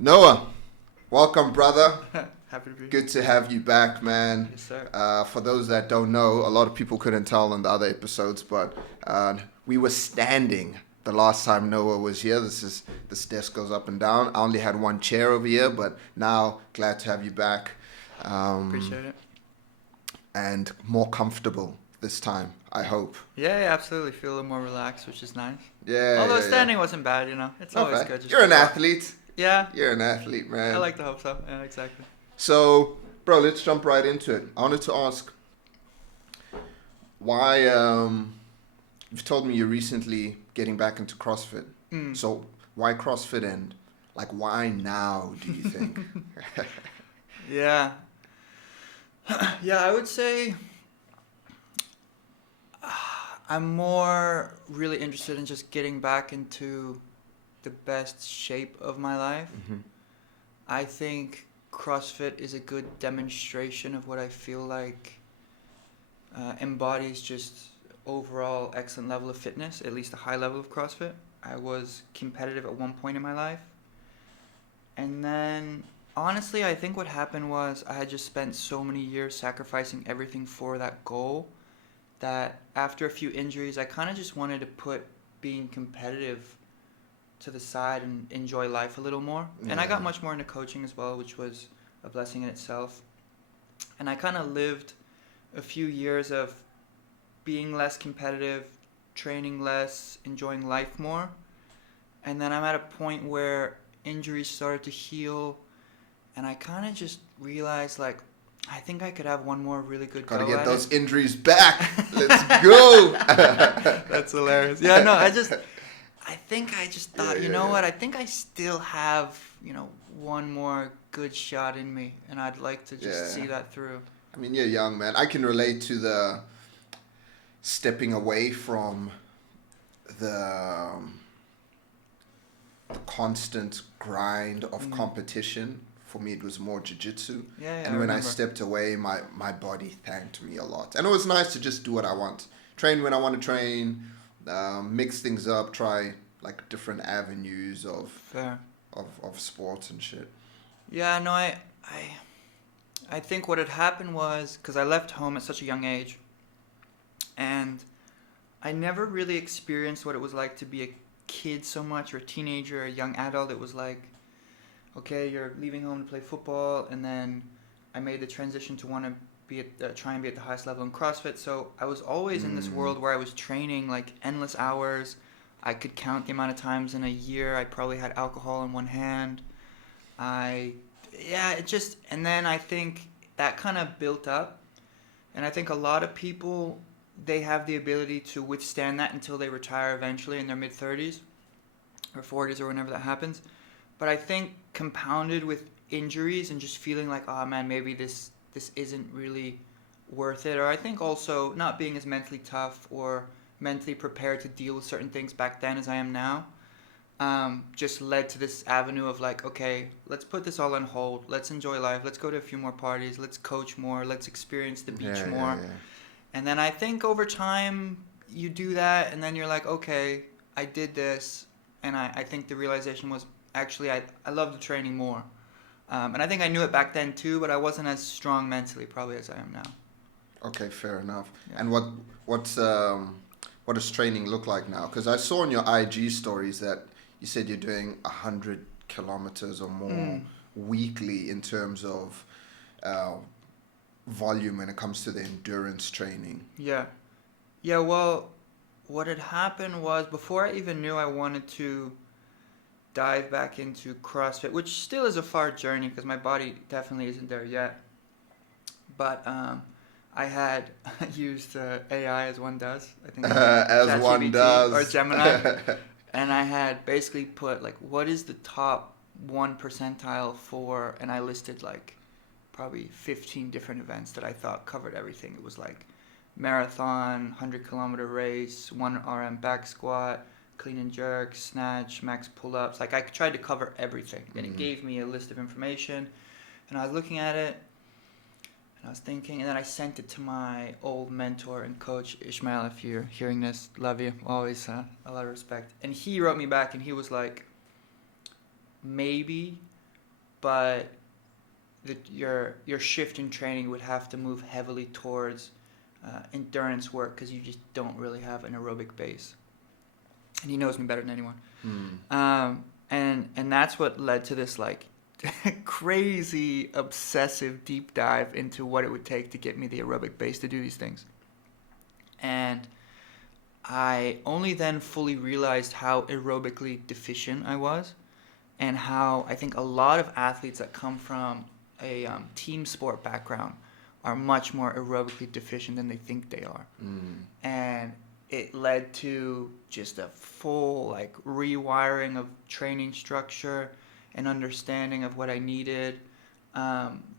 Noah, welcome, brother. Happy to be here. Good to have you back, man. Yes, sir. For those that don't know, a lot of people couldn't tell in the other episodes, but we were standing the last time Noah was here. This desk goes up and down. I only had one chair over here, but now glad to have you back. Appreciate it. And more comfortable this time, I hope. Yeah, absolutely. Feel a little more relaxed, which is nice. Yeah. Although yeah, standing wasn't bad, you know. It's Not always bad. good. Just You're to an walk. athlete. Yeah, You're an athlete, man. I like to hope so. Yeah, exactly. So, bro, let's jump right into it. I wanted to ask why you've told me you're recently getting back into CrossFit. So, why CrossFit and like why now, do you think? Yeah. Yeah, I would say I'm more really interested in just getting back into the best shape of my life. I think CrossFit is a good demonstration of what I feel like embodies just overall excellent level of fitness, at least a high level of CrossFit. I was competitive at one point in my life. And then, honestly, I think what happened was I had just spent so many years sacrificing everything for that goal that after a few injuries, I kind of just wanted to put being competitive to the side and enjoy life a little more. And I got much more into coaching as well, which was a blessing in itself. And I kind of lived a few years of being less competitive, training less, enjoying life more. And then I'm at a point where injuries started to heal, and I kind of just realized, like, I think I could have one more really good Gotta go get at those it. injuries back. Let's go. That's hilarious. Yeah, no, I think I just thought, you know yeah. what? I think I still have, one more good shot in me, and I'd like to just Yeah. see that through. I mean, you're young, man. I can relate to the stepping away from the constant grind of competition. For me, it was more jiu-jitsu. Yeah, And I when I remember. stepped away, my body thanked me a lot. And it was nice to just do what I want. Train when I want to train, mix things up, try like different avenues Fair. of sports and shit. Yeah, no, I think what had happened was because I left home at such a young age, and I never really experienced what it was like to be a kid so much, or a teenager, or a young adult. It was like, okay, you're leaving home to play football, and then I made the transition to want to be try and be at the highest level in CrossFit. So I was always in this world where I was training like endless hours. I could count the amount of times in a year I probably had alcohol in one hand. And then I think that kind of built up, and I think a lot of people, they have the ability to withstand that until they retire eventually in their mid 30s or 40s or whenever that happens. But I think compounded with injuries and just feeling like, oh man, maybe this isn't really worth it. Or I think also not being as mentally tough or mentally prepared to deal with certain things back then as I am now, just led to this avenue of like, okay, let's put this all on hold. Let's enjoy life. Let's go to a few more parties. Let's coach more. Let's experience the beach more. Yeah. And then I think over time you do that, and then you're like, okay, I did this. And I think the realization was actually I love the training more. And I think I knew it back then too, but I wasn't as strong mentally probably as I am now. Okay, fair enough. Yeah. And what does training look like now? Because I saw in your IG stories that you said you're doing 100 kilometers or more weekly in terms of volume when it comes to the endurance training. Yeah. Yeah, well, what had happened was before I even knew I wanted to dive back into CrossFit, which still is a far journey because my body definitely isn't there yet. But I had used AI as one does, I think, As one ChatGPT does. or Gemini, and I had basically put like, what is the top 1 percentile for, and I listed like probably 15 different events that I thought covered everything. It was like marathon, 100-kilometer race, 1 RM back squat, clean and jerk, snatch, max pull-ups. Like I tried to cover everything, and it gave me a list of information, and I was looking at it, and I was thinking, and then I sent it to my old mentor and coach, Ishmael. If you're hearing this, love you, always a lot of respect. And he wrote me back, and he was like, maybe but your shift in training would have to move heavily towards endurance work because you just don't really have an aerobic base. And he knows me better than anyone. And that's what led to this like crazy obsessive deep dive into what it would take to get me the aerobic base to do these things. And I only then fully realized how aerobically deficient I was, and how I think a lot of athletes that come from a team sport background are much more aerobically deficient than they think they are. And it led to just a full like rewiring of training structure and understanding of what I needed,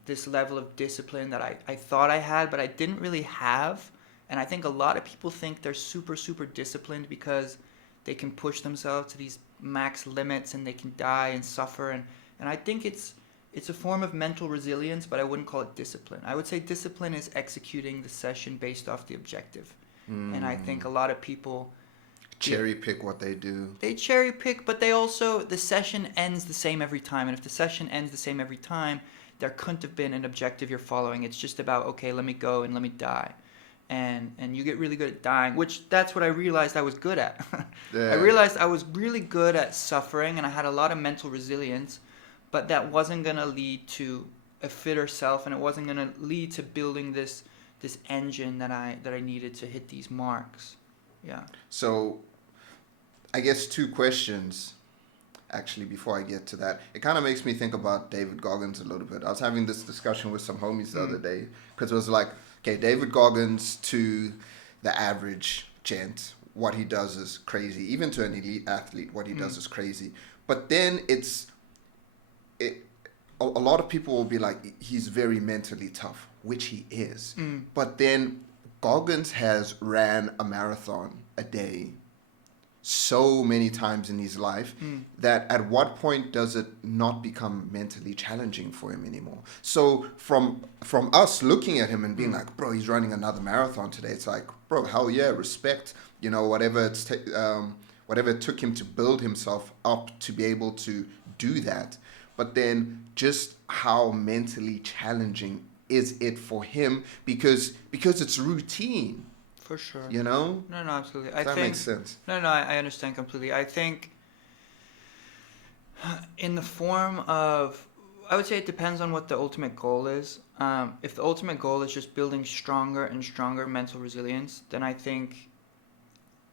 this level of discipline that I thought I had but I didn't really have. And I think a lot of people think they're super, super disciplined because they can push themselves to these max limits and they can die and suffer. And I think it's a form of mental resilience, but I wouldn't call it discipline. I would say discipline is executing the session based off the objective. And I think a lot of people cherry pick what they do. They cherry pick, but they also, the session ends the same every time. And if the session ends the same every time, there couldn't have been an objective you're following. It's just about, okay, let me go and let me die. And you get really good at dying, which that's what I realized I was good at. Yeah. I realized I was really good at suffering, and I had a lot of mental resilience, but that wasn't going to lead to a fitter self, and it wasn't going to lead to building this engine that I needed to hit these marks. Yeah. So I guess 2 questions actually before I get to that. It kind of makes me think about David Goggins a little bit. I was having this discussion with some homies the other day, because it was like, okay, David Goggins to the average gent, what he does is crazy. Even to an elite athlete, what he does is crazy. But then a lot of people will be like, he's very mentally tough, which he is. But then Goggins has ran a marathon a day so many times in his life that at what point does it not become mentally challenging for him anymore? So from us looking at him and being like, bro, he's running another marathon today, it's like, bro, hell yeah, respect, whatever whatever it took him to build himself up to be able to do that. But then just how mentally challenging is it for him because it's routine. For sure. No, absolutely. That makes sense. No, I understand completely. I think in the form of, I would say it depends on what the ultimate goal is. If the ultimate goal is just building stronger and stronger mental resilience, then I think,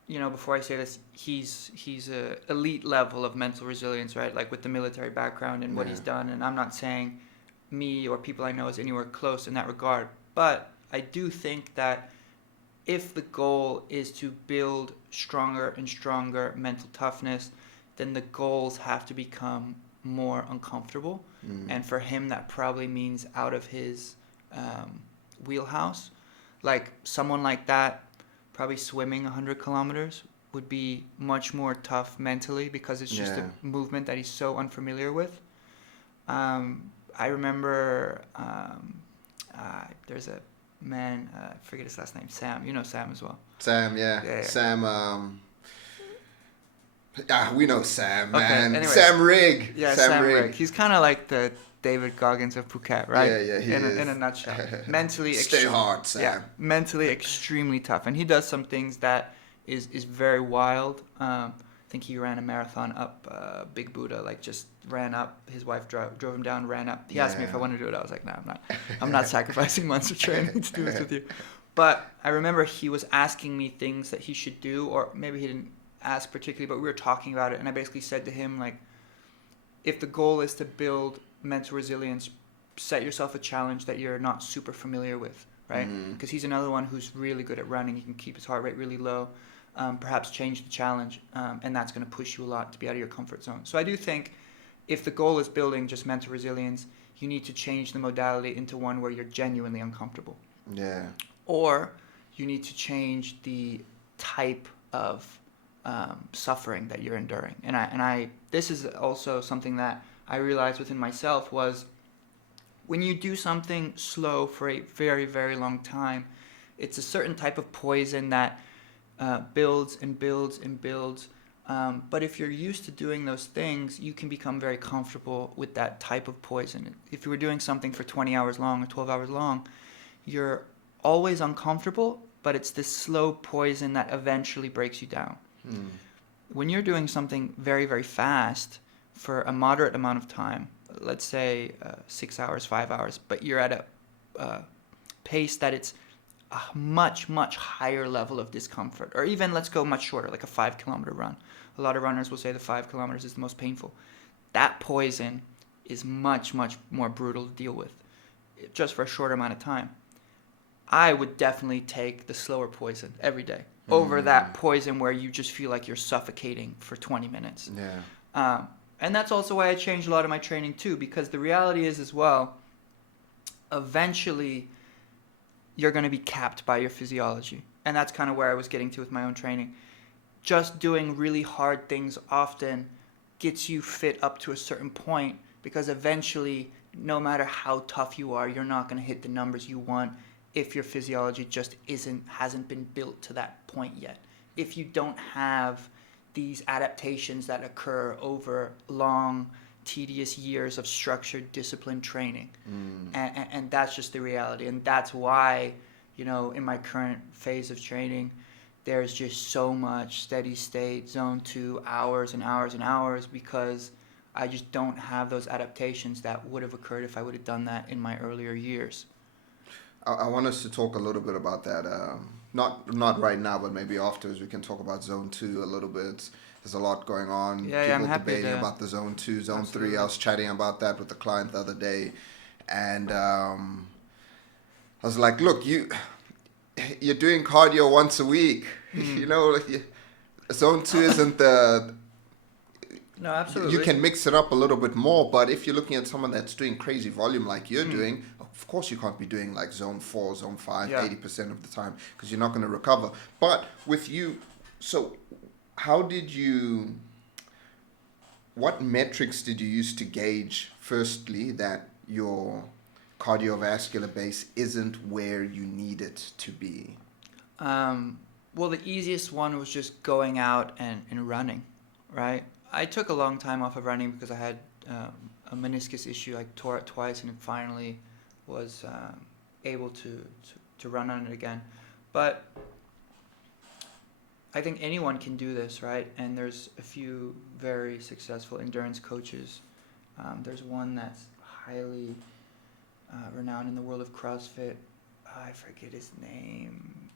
before I say this, he's a elite level of mental resilience, right? Like with the military background and what he's done. And I'm not saying me or people I know is anywhere close in that regard. But I do think that if the goal is to build stronger and stronger mental toughness, then the goals have to become more uncomfortable. And for him, that probably means out of his wheelhouse. Like someone like that, probably swimming 100 kilometers would be much more tough mentally because it's just a movement that he's so unfamiliar with. I remember there's a man, I forget his last name, Sam. You know Sam as well. Sam, yeah. Sam, we know Sam, man. Okay, anyways. Sam Rigg. Yeah, Sam Rigg. He's kind of like the David Goggins of Phuket, right? Yeah, he is. In a nutshell. Mentally, Stay hard, Sam. Yeah, mentally extremely tough. And he does some things that is very wild. I think he ran a marathon up Big Buddha, like just ran up. His wife drove him down, ran up. He asked me if I wanted to do it. I was like, no, I'm not sacrificing months of training to do this with you. But I remember he was asking me things that he should do, or maybe he didn't ask particularly, but we were talking about it. And I basically said to him, like, if the goal is to build mental resilience, set yourself a challenge that you're not super familiar with, right? Because he's another one who's really good at running. He can keep his heart rate really low. Perhaps change the challenge, and that's going to push you a lot to be out of your comfort zone. So I do think if the goal is building just mental resilience, you need to change the modality into one where you're genuinely uncomfortable. Yeah. Or you need to change the type of suffering that you're enduring. And I this is also something that I realized within myself was when you do something slow for a very, very long time, it's a certain type of poison that builds and builds and builds But if you're used to doing those things, you can become very comfortable with that type of poison. If you were doing something for 20 hours long or 12 hours long, you're always uncomfortable, but it's this slow poison that eventually breaks you down. When you're doing something very, very fast for a moderate amount of time, let's say 6 hours, 5 hours, but you're at a pace that it's a much, much higher level of discomfort. Or even, let's go much shorter, like a 5-kilometer run. A lot of runners will say the 5 kilometers is the most painful. That poison is much, much more brutal to deal with, just for a shorter amount of time. I would definitely take the slower poison every day over that poison where you just feel like you're suffocating for 20 minutes. Yeah. And that's also why I changed a lot of my training too, because the reality is as well, eventually you're going to be capped by your physiology. And that's kind of where I was getting to with my own training. Just doing really hard things often gets you fit up to a certain point, because eventually, no matter how tough you are, you're not going to hit the numbers you want if your physiology just hasn't been built to that point yet. If you don't have these adaptations that occur over long, tedious years of structured, disciplined training. And that's just the reality. And that's why, in my current phase of training, there's just so much steady state, zone 2, hours and hours and hours, because I just don't have those adaptations that would have occurred if I would have done that in my earlier years. I want us to talk a little bit about that. Not right now, but maybe afterwards we can talk about zone 2 a little bit. There's a lot going on. Yeah, People debating about the zone 2, zone Absolutely. 3. I was chatting about that with a client the other day, and I was like, "Look, you're doing cardio once a week. Zone 2 isn't the." No, absolutely. You can mix it up a little bit more, but if you're looking at someone that's doing crazy volume like you're doing, of course you can't be doing like zone 4, zone 5, 80% of the time, because you're not going to recover. But with you, so what metrics did you use to gauge, firstly, that your cardiovascular base isn't where you need it to be? Well, the easiest one was just going out and running, right? I took a long time off of running because I had a meniscus issue. I tore it twice, and it finally was able to run on it again. But I think anyone can do this, right? And there's a few very successful endurance coaches. There's one that's highly renowned in the world of CrossFit. I forget his name.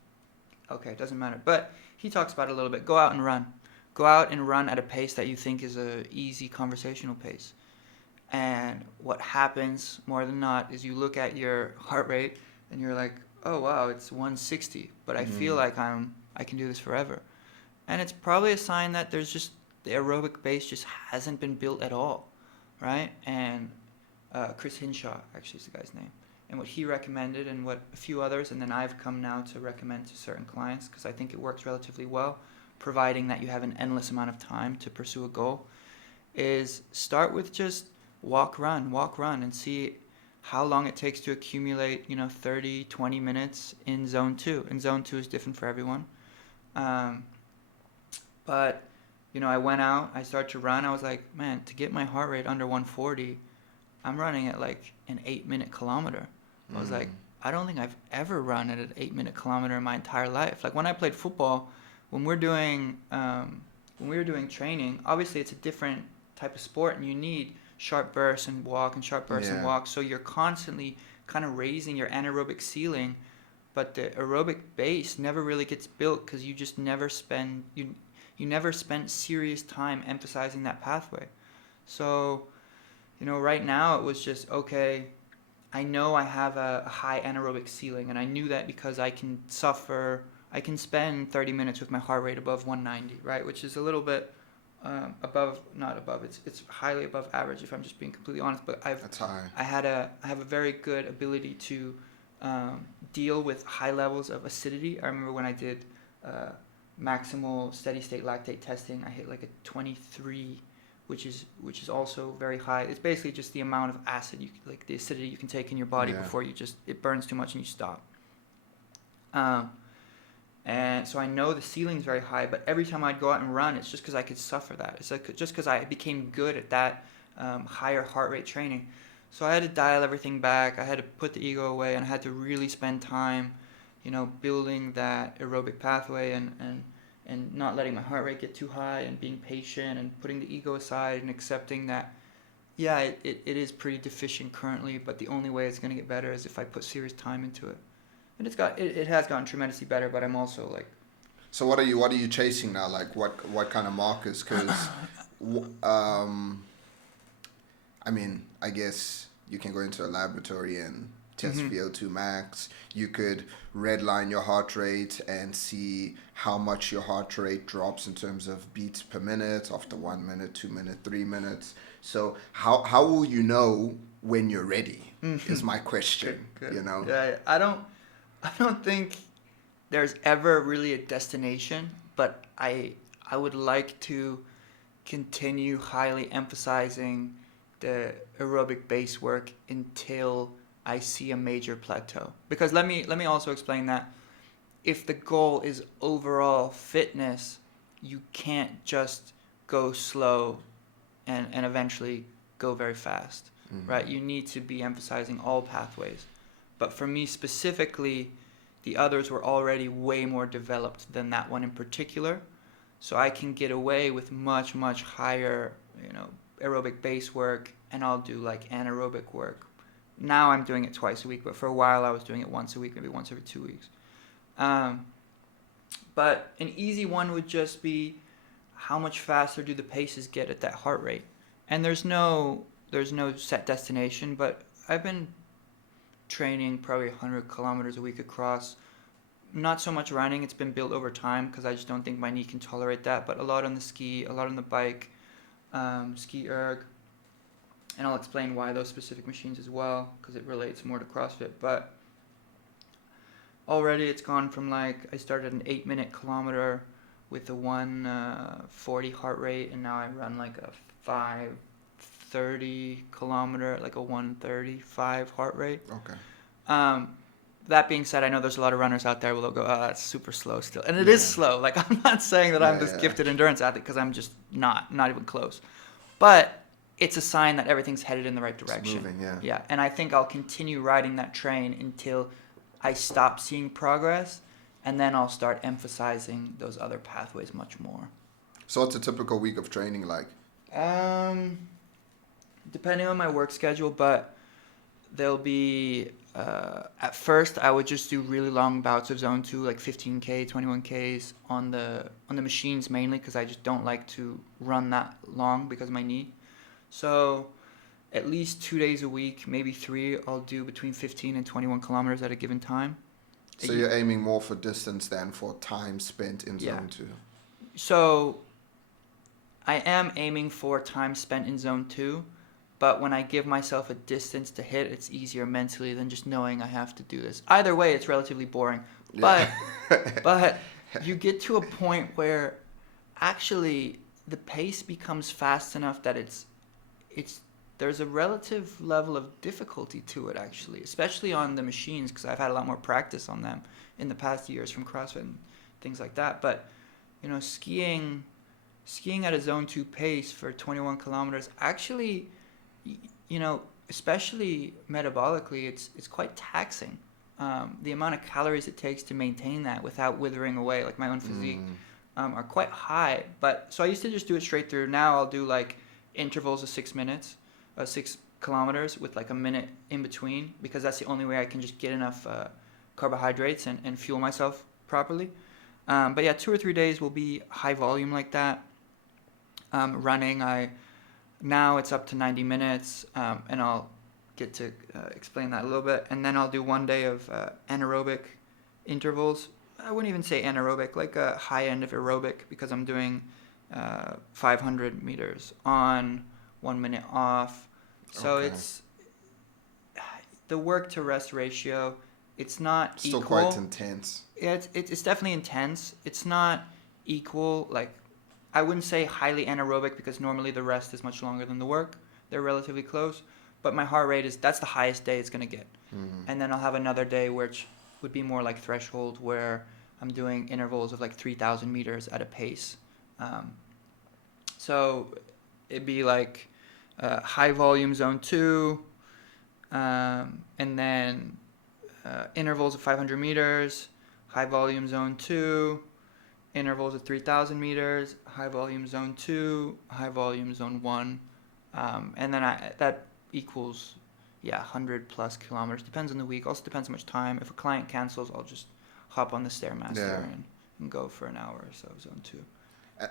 Okay, it doesn't matter. But he talks about it a little bit. Go out and run. Go out and run at a pace that you think is a easy conversational pace. And what happens more than not is you look at your heart rate and you're like, oh wow, it's 160, but I feel like I can do this forever. And it's probably a sign that there's just the aerobic base just hasn't been built at all, right? And Chris Hinshaw actually is the guy's name. And what he recommended, and what a few others, and then I've come now to recommend to certain clients, because I think it works relatively well, providing that you have an endless amount of time to pursue a goal, is start with just walk, run, and see how long it takes to accumulate, 30, 20 minutes in zone 2. And zone 2 is different for everyone. But, I went out, I started to run. I was like, man, to get my heart rate under 140, I'm running at like an 8-minute kilometer. I was like, I don't think I've ever run at an 8-minute kilometer in my entire life. Like when I played football, when we were doing training, obviously it's a different type of sport, and you need sharp bursts and walk and sharp bursts and walk. So you're constantly kind of raising your anaerobic ceiling, but the aerobic base never really gets built because you just never spend you never spent serious time emphasizing that pathway. So, right now it was just, okay, I know I have a high anaerobic ceiling, and I knew that because I can spend 30 minutes with my heart rate above 190, right? Which is a little bit not above, it's highly above average if I'm just being completely honest, but That's high. I have a very good ability to deal with high levels of acidity. I remember when I did maximal steady state lactate testing, I hit like a 23, which is also very high. It's basically just the amount of acid, the acidity you can take in your body before it burns too much and you stop. And so I know the ceiling's very high, but every time I'd go out and run, it's just because I could suffer that. It's like just because I became good at that higher heart rate training. So I had to dial everything back. I had to put the ego away, and I had to really spend time, building that aerobic pathway and not letting my heart rate get too high and being patient and putting the ego aside and accepting that, yeah, it is pretty deficient currently, but the only way it's going to get better is if I put serious time into it. And it has gotten tremendously better, but I'm also like. So what are you chasing now? Like what kind of markers? Because, I mean, I guess you can go into a laboratory and test VO2 max. You could redline your heart rate and see how much your heart rate drops in terms of beats per minute after 1 minute, 2 minutes, 3 minutes. So how will you know when you're ready? Is my question. Good. Yeah. I don't think there's ever really a destination, but I would like to continue highly emphasizing the aerobic base work until I see a major plateau. Because let me also explain that if the goal is overall fitness, you can't just go slow and eventually go very fast, right? You need to be emphasizing all pathways. But for me specifically, the others were already way more developed than that one in particular. So I can get away with much, much higher, aerobic base work, and I'll do like anaerobic work. Now I'm doing it twice a week, but for a while I was doing it once a week, maybe once every 2 weeks. But an easy one would just be how much faster do the paces get at that heart rate? And there's no set destination, but I've been training probably 100 kilometers a week across. Not so much running, it's been built over time because I just don't think my knee can tolerate that, but a lot on the ski, a lot on the bike, ski erg, and I'll explain why those specific machines as well because it relates more to CrossFit. But already it's gone from like I started an 8-minute kilometer with a 140 heart rate, and now I run like a 530 kilometer, like a 135 heart rate. Okay. That being said, I know there's a lot of runners out there who will go, oh, that's super slow still. And it is slow. Like, I'm not saying that I'm this gifted endurance athlete because I'm just not even close. But it's a sign that everything's headed in the right direction. It's moving, Yeah, and I think I'll continue riding that train until I stop seeing progress, and then I'll start emphasizing those other pathways much more. So what's a typical week of training like? Depending on my work schedule, but there'll be... at first, I would just do really long bouts of zone 2, like 15K, 21Ks on the machines mainly because I just don't like to run that long because of my knee. So at least 2 days a week, maybe 3, I'll do between 15 and 21 kilometers at a given time. So you're aiming more for distance than for time spent in zone 2? So I am aiming for time spent in zone 2. But when I give myself a distance to hit, it's easier mentally than just knowing I have to do this. Either way, it's relatively boring. But but you get to a point where actually the pace becomes fast enough that there's a relative level of difficulty to it actually, especially on the machines because I've had a lot more practice on them in the past years from CrossFit and things like that. But skiing at a zone 2 pace for 21 kilometers actually, especially metabolically, it's quite taxing. The amount of calories it takes to maintain that without withering away, like my own physique, are quite high. But so I used to just do it straight through. Now I'll do like intervals of 6 minutes, 6 kilometers with like a minute in between because that's the only way I can just get enough carbohydrates and fuel myself properly. But yeah, 2 or 3 days will be high volume like that. Running, now it's up to 90 minutes, and I'll get to explain that a little bit. And then I'll do 1 day of anaerobic intervals. I wouldn't even say anaerobic, like a high end of aerobic because I'm doing 500 meters on, 1 minute off. So it's the work to rest ratio. It's not still equal. Quite intense. Yeah, it's definitely intense. It's not equal, like I wouldn't say highly anaerobic because normally the rest is much longer than the work. They're relatively close. But my heart rate that's the highest day it's going to get. And then I'll have another day which would be more like threshold where I'm doing intervals of like 3,000 meters at a pace. So it'd be like high volume zone 2, and then intervals of 500 meters, high volume zone 2, intervals of 3,000 meters, high volume zone 2, high volume zone 1, and then that equals 100 plus kilometers. Depends on the week. Also depends how much time. If a client cancels, I'll just hop on the Stairmaster and go for an hour or so, zone 2.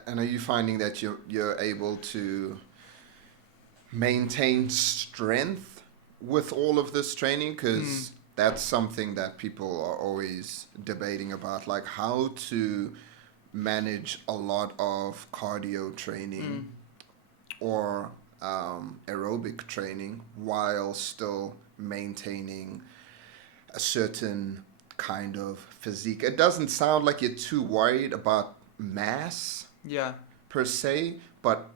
And are you finding that you're able to maintain strength with all of this training? Because that's something that people are always debating about, like how to manage a lot of cardio training or aerobic training while still maintaining a certain kind of physique. It doesn't sound like you're too worried about mass per se, but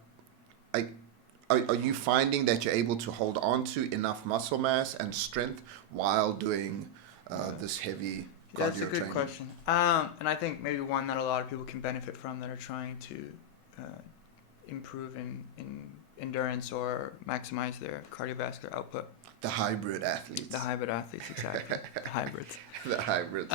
are you finding that you're able to hold on to enough muscle mass and strength while doing this heavy cardio training? That's a good question. And I think maybe one that a lot of people can benefit from that are trying to improve in endurance or maximize their cardiovascular output. The hybrid athletes. The hybrid athletes, exactly. The hybrids. The hybrids.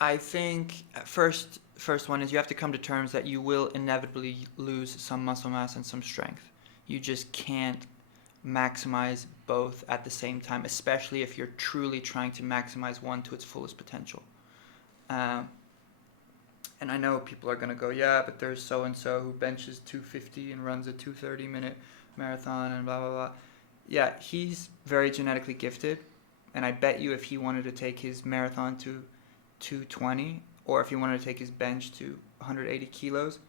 I think first one is you have to come to terms that you will inevitably lose some muscle mass and some strength. You just can't maximize both at the same time, especially if you're truly trying to maximize one to its fullest potential. And I know people are going to go, yeah, but there's so-and-so who benches 250 and runs a 230-minute marathon and blah, blah, blah. Yeah, he's very genetically gifted. And I bet you if he wanted to take his marathon to 220, or if he wanted to take his bench to 180 kilos,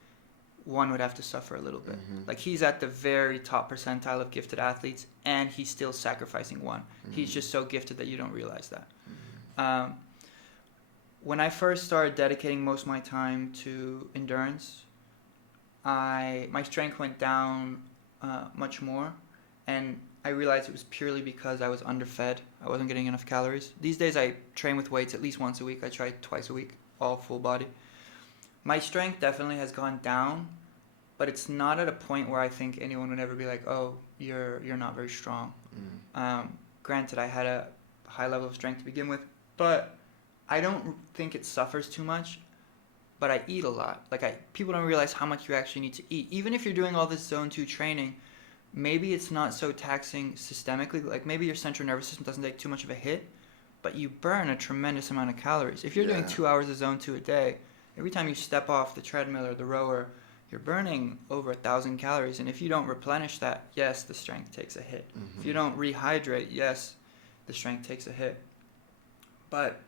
one would have to suffer a little bit. Like, he's at the very top percentile of gifted athletes, and he's still sacrificing one. He's just so gifted that you don't realize that. When I first started dedicating most of my time to endurance, my strength went down much more, and I realized it was purely because I was underfed. I wasn't getting enough calories. These days I train with weights at least once a week. I try twice a week, all full body. My strength definitely has gone down, but it's not at a point where I think anyone would ever be like, oh, you're not very strong. Granted, I had a high level of strength to begin with, but I don't think it suffers too much, but I eat a lot. People don't realize how much you actually need to eat. Even if you're doing all this zone 2 training, maybe it's not so taxing systemically. Like, maybe your central nervous system doesn't take too much of a hit, but you burn a tremendous amount of calories. If you're doing 2 hours of zone 2 a day, every time you step off the treadmill or the rower, you're burning over 1,000 calories. And if you don't replenish that, yes, the strength takes a hit. If you don't rehydrate, yes, the strength takes a hit. But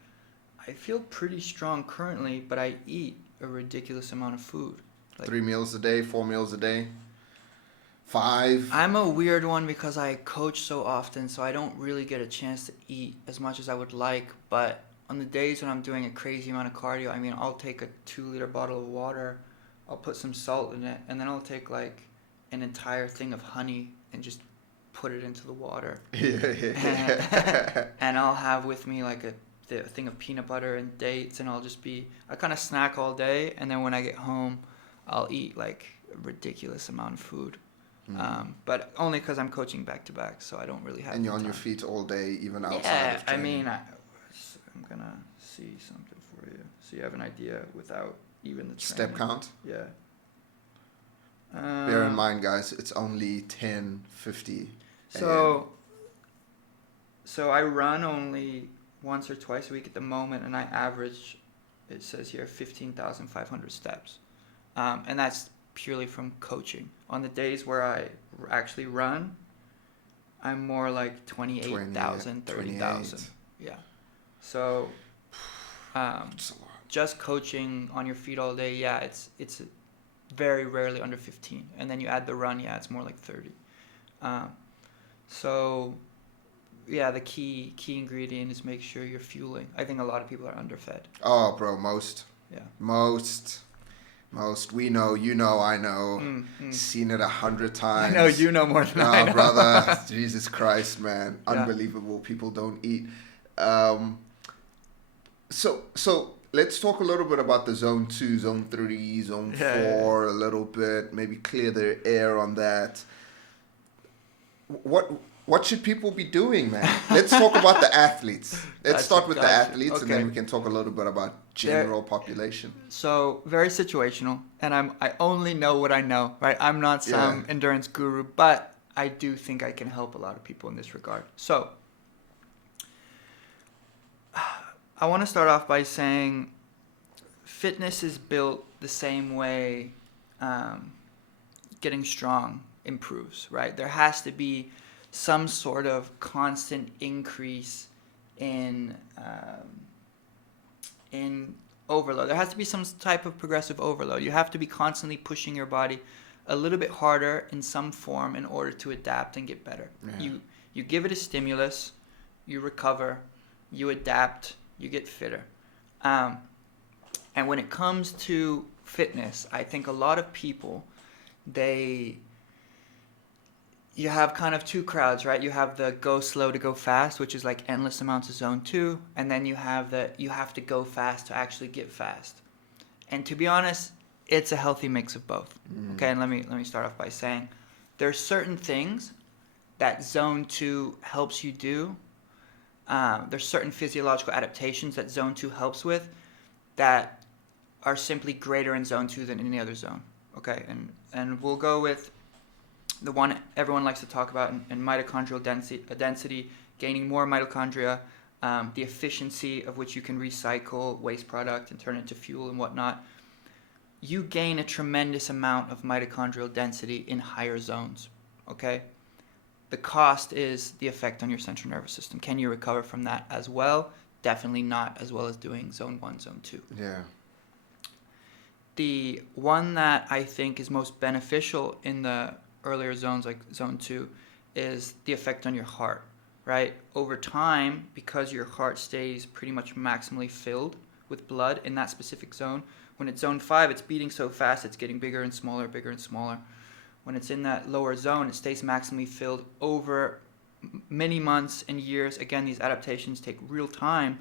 I feel pretty strong currently, but I eat a ridiculous amount of food. 3 meals a day, 4 meals a day, 5. I'm a weird one because I coach so often, so I don't really get a chance to eat as much as I would like. But on the days when I'm doing a crazy amount of cardio, I mean, I'll take a 2-liter bottle of water, I'll put some salt in it, and then I'll take like an entire thing of honey and just put it into the water. And I'll have with me like a thing of peanut butter and dates, and I kind of snack all day, and then when I get home, I'll eat like a ridiculous amount of food. But only because I'm coaching back to back, so I don't really have. And you're on your feet all day, even outside of training. I mean, I'm gonna see something for you, so you have an idea without even the training. Step count. Yeah. Bear in mind, guys, it's only 10:50. So I run only once or twice a week at the moment, and I average, it says here, 15,500 steps, and that's purely from coaching. On the days where I actually run, I'm more like 28,000, 30,000. Yeah. So, just coaching on your feet all day, yeah, it's very rarely under 15. And then you add the run, yeah, it's more like 30. So, yeah, the key ingredient is make sure you're fueling. I think a lot of people are underfed. Oh, bro, most. Yeah. Most. We know, you know, I know. Seen it 100 times. I know you know more than I know. Oh, brother. Jesus Christ, man. Yeah. Unbelievable. People don't eat. So let's talk a little bit about the zone 2, zone 3, zone Yeah. 4 a little bit. Maybe clear the air on that. What what should people be doing, man? Let's talk about the athletes. Let's Gotcha, start with the gotcha. athletes, and then Okay. we can talk a little bit about There. general population. So very situational, and I only know what I know, right? I'm not Yeah. some endurance guru, but I do think I can help a lot of people in this regard. So I want to start off by saying fitness is built the same way getting strong improves, right? There has to be some sort of constant increase in overload. There has to be some type of progressive overload. You have to be constantly pushing your body a little bit harder in some form in order to adapt and get better. Yeah. You give it a stimulus, you recover, you adapt, you get fitter. And when it comes to fitness, I think a lot of people, you have kind of two crowds, right? You have the go slow to go fast, which is like endless amounts of zone 2, and then you have the you have to go fast to actually get fast. And to be honest, it's a healthy mix of both. Okay, and let me start off by saying there's certain things that zone 2 helps you do. There's certain physiological adaptations that zone 2 helps with that are simply greater in zone 2 than any other zone. Okay, and we'll go with the one everyone likes to talk about in mitochondrial density, gaining more mitochondria, the efficiency of which you can recycle waste product and turn it into fuel and whatnot. You gain a tremendous amount of mitochondrial density in higher zones, okay? The cost is the effect on your central nervous system. Can you recover from that as well? Definitely not as well as doing zone 1, zone 2. Yeah. The one that I think is most beneficial in the earlier zones, like zone 2, is the effect on your heart, right? Over time, because your heart stays pretty much maximally filled with blood in that specific zone, when it's zone 5, it's beating so fast, it's getting bigger and smaller, bigger and smaller. When it's in that lower zone, it stays maximally filled over many months and years. Again, these adaptations take real time.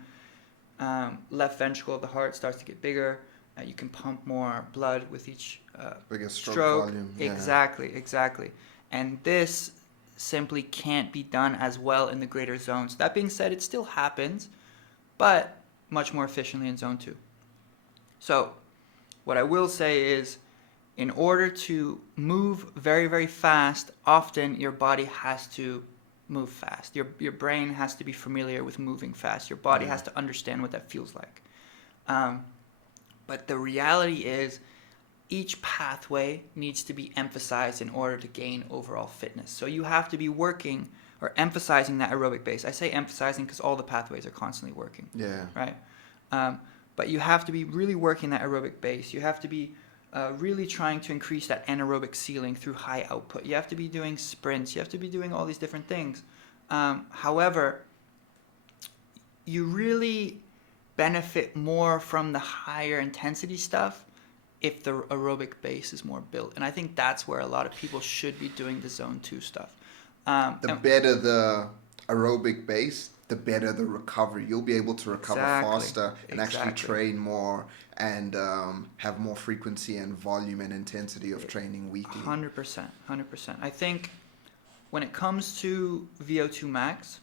Left ventricle of the heart starts to get bigger. You can pump more blood with each Bigger stroke volume. Yeah. Exactly. And this simply can't be done as well in the greater zones. That being said, it still happens, but much more efficiently in zone 2. So what I will say is, in order to move very, very fast, often your body has to move fast. Your brain has to be familiar with moving fast. Your body has to understand what that feels like. But the reality is, each pathway needs to be emphasized in order to gain overall fitness. So you have to be working or emphasizing that aerobic base. I say emphasizing because all the pathways are constantly working. Yeah. Right? But you have to be really working that aerobic base. You have to be really trying to increase that anaerobic ceiling through high output. You have to be doing sprints. You have to be doing all these different things. However, you really benefit more from the higher intensity stuff if the aerobic base is more built. And I think that's where a lot of people should be doing the zone 2 stuff. The better the aerobic base, the better the recovery. You'll be able to recover faster and actually train more and have more frequency and volume and intensity of training weekly. 100%. I think when it comes to VO2 max,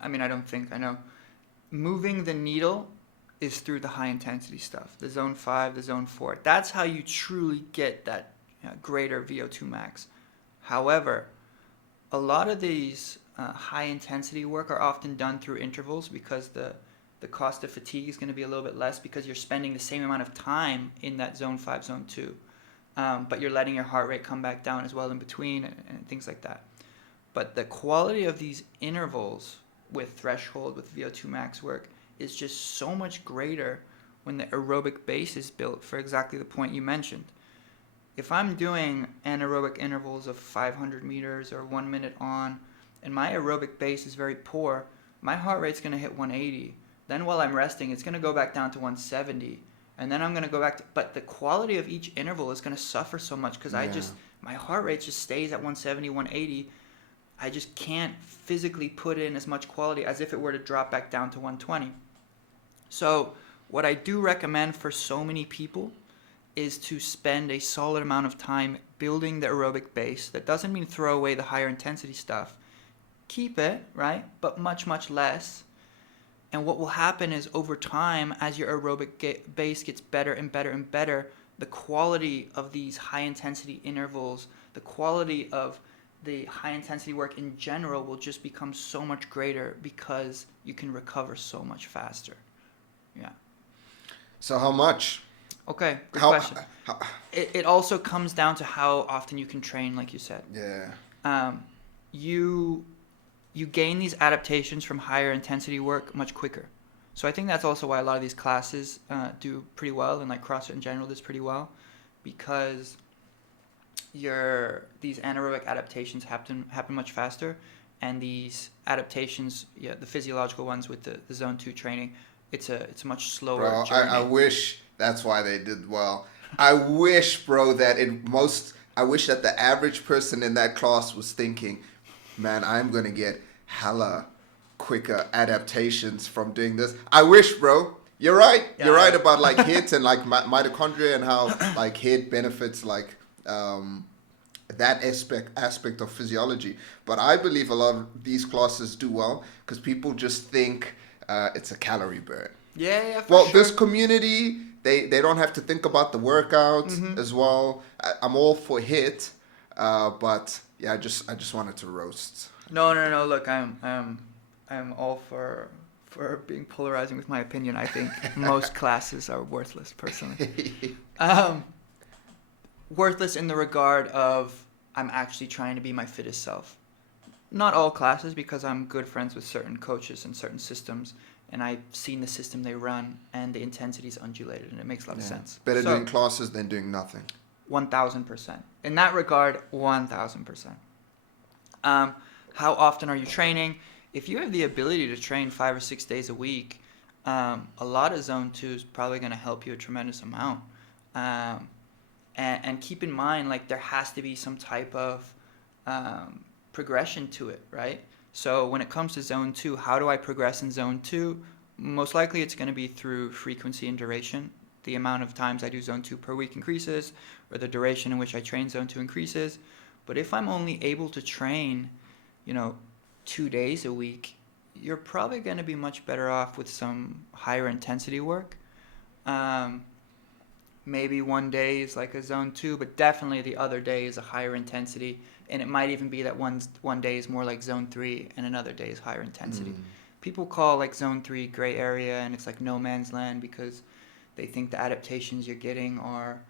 I know, moving the needle is through the high intensity stuff, the zone 5, the zone 4. That's how you truly get that greater VO2 max. However, a lot of these high intensity work are often done through intervals because the cost of fatigue is going to be a little bit less because you're spending the same amount of time in that zone 5, zone 2. But you're letting your heart rate come back down as well in between and things like that. But the quality of these intervals with threshold, with VO2 max work, is just so much greater when the aerobic base is built for exactly the point you mentioned. If I'm doing anaerobic intervals of 500 meters or 1 minute on, and my aerobic base is very poor, my heart rate's going to hit 180. Then while I'm resting, it's going to go back down to 170. And then I'm going to go back to, but the quality of each interval is going to suffer so much because my heart rate just stays at 170, 180. I just can't physically put in as much quality as if it were to drop back down to 120. So what I do recommend for so many people is to spend a solid amount of time building the aerobic base. That doesn't mean throw away the higher intensity stuff. Keep it, right? But much, much less. And what will happen is over time, as your aerobic base gets better and better and better, the quality of these high intensity intervals, the quality of the high intensity work in general will just become so much greater because you can recover so much faster. Yeah. So how much? Okay, good question. It also comes down to how often you can train, like you said. Yeah. You gain these adaptations from higher intensity work much quicker. So I think that's also why a lot of these classes do pretty well, and like CrossFit in general does pretty well, because these anaerobic adaptations happen much faster, and these adaptations, the physiological ones with the zone 2 training, it's a much slower journey. I wish that's why they did well. I wish, bro, that I wish that the average person in that class was thinking, man, I'm going to get hella quicker adaptations from doing this. I wish, bro. You're right. Yeah. You're right about like HIIT and like mitochondria and how like HIIT benefits like that aspect of physiology. But I believe a lot of these classes do well because people just think it's a calorie burn. Yeah, for Well, sure. this community, they don't have to think about the workout as well. I'm all for HIIT, but yeah, I just wanted to roast. No. Look, I'm all for being polarizing with my opinion. I think most classes are worthless, personally. Worthless in the regard of I'm actually trying to be my fittest self. Not all classes, because I'm good friends with certain coaches and certain systems, and I've seen the system they run, and the intensity is undulated, and it makes a lot of sense. Better doing classes than doing nothing. 1,000%. In that regard, 1,000%. How often are you training? If you have the ability to train 5 or 6 days a week, a lot of zone 2 is probably going to help you a tremendous amount. And keep in mind, like, there has to be some type of progression to it, right? So when it comes to zone 2, how do I progress in zone 2? Most likely it's going to be through frequency and duration. The amount of times I do zone 2 per week increases, or the duration in which I train zone 2 increases. But if I'm only able to train, 2 days a week, you're probably going to be much better off with some higher intensity work. Maybe one day is like a zone 2, but definitely the other day is a higher intensity. And it might even be that one day is more like zone 3 and another day is higher intensity. People call like zone 3 gray area, and it's like no man's land because they think the adaptations you're getting are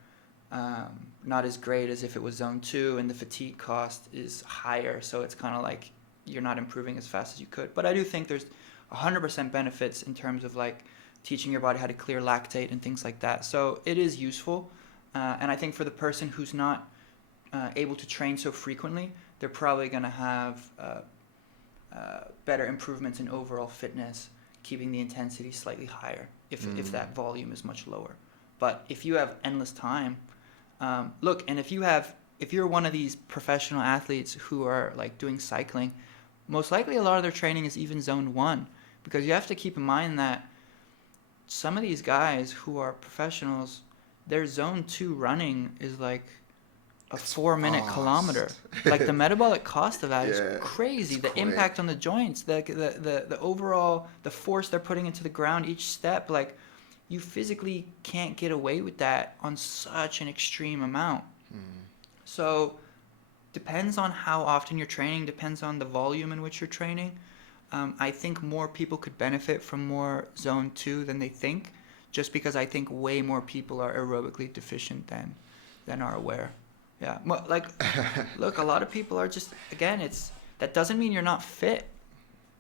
not as great as if it was zone 2, and the fatigue cost is higher. So it's kind of like you're not improving as fast as you could. But I do think there's 100% benefits in terms of like teaching your body how to clear lactate and things like that. So it is useful. And I think for the person who's not able to train so frequently, they're probably going to have better improvements in overall fitness, keeping the intensity slightly higher if that volume is much lower. But if you have endless time, look, and if you're one of these professional athletes who are like doing cycling, most likely a lot of their training is even zone 1, because you have to keep in mind that some of these guys who are professionals, their zone 2 running is like a 4-minute kilometer. Like the metabolic cost of that is crazy. The impact on the joints, the overall, the force they're putting into the ground each step, like you physically can't get away with that on such an extreme amount. So depends on how often you're training, depends on the volume in which you're training. I think more people could benefit from more zone 2 than they think, just because I think way more people are aerobically deficient than are aware. Yeah, like, look, a lot of people are just, again, that doesn't mean you're not fit.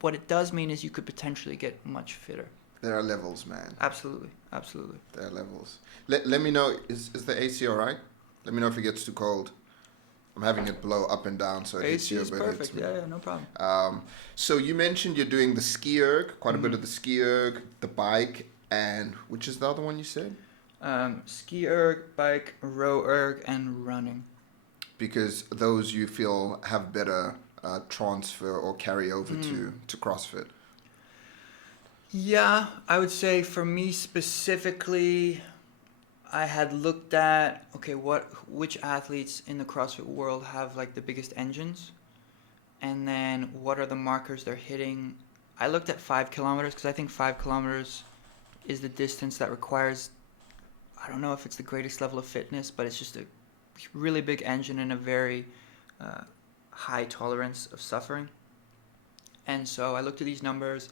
What it does mean is you could potentially get much fitter. There are levels, man. Absolutely. There are levels. Let me know, is the AC all right? Let me know if it gets too cold. I'm having it blow up and down, so it hits you a bit. AC is perfect. Yeah, no problem. So you mentioned you're doing the ski erg, quite a bit of the ski erg, the bike, and which is the other one you said? Ski erg, bike, row erg, and running. Because those you feel have better transfer or carry over to CrossFit. Yeah, I would say for me specifically, I had looked at, okay, which athletes in the CrossFit world have like the biggest engines, and then what are the markers they're hitting. I looked at 5 kilometers because I think 5 kilometers is the distance that requires, I don't know if it's the greatest level of fitness, but it's just a really big engine and a very uh, high tolerance of suffering. And so I looked at these numbers,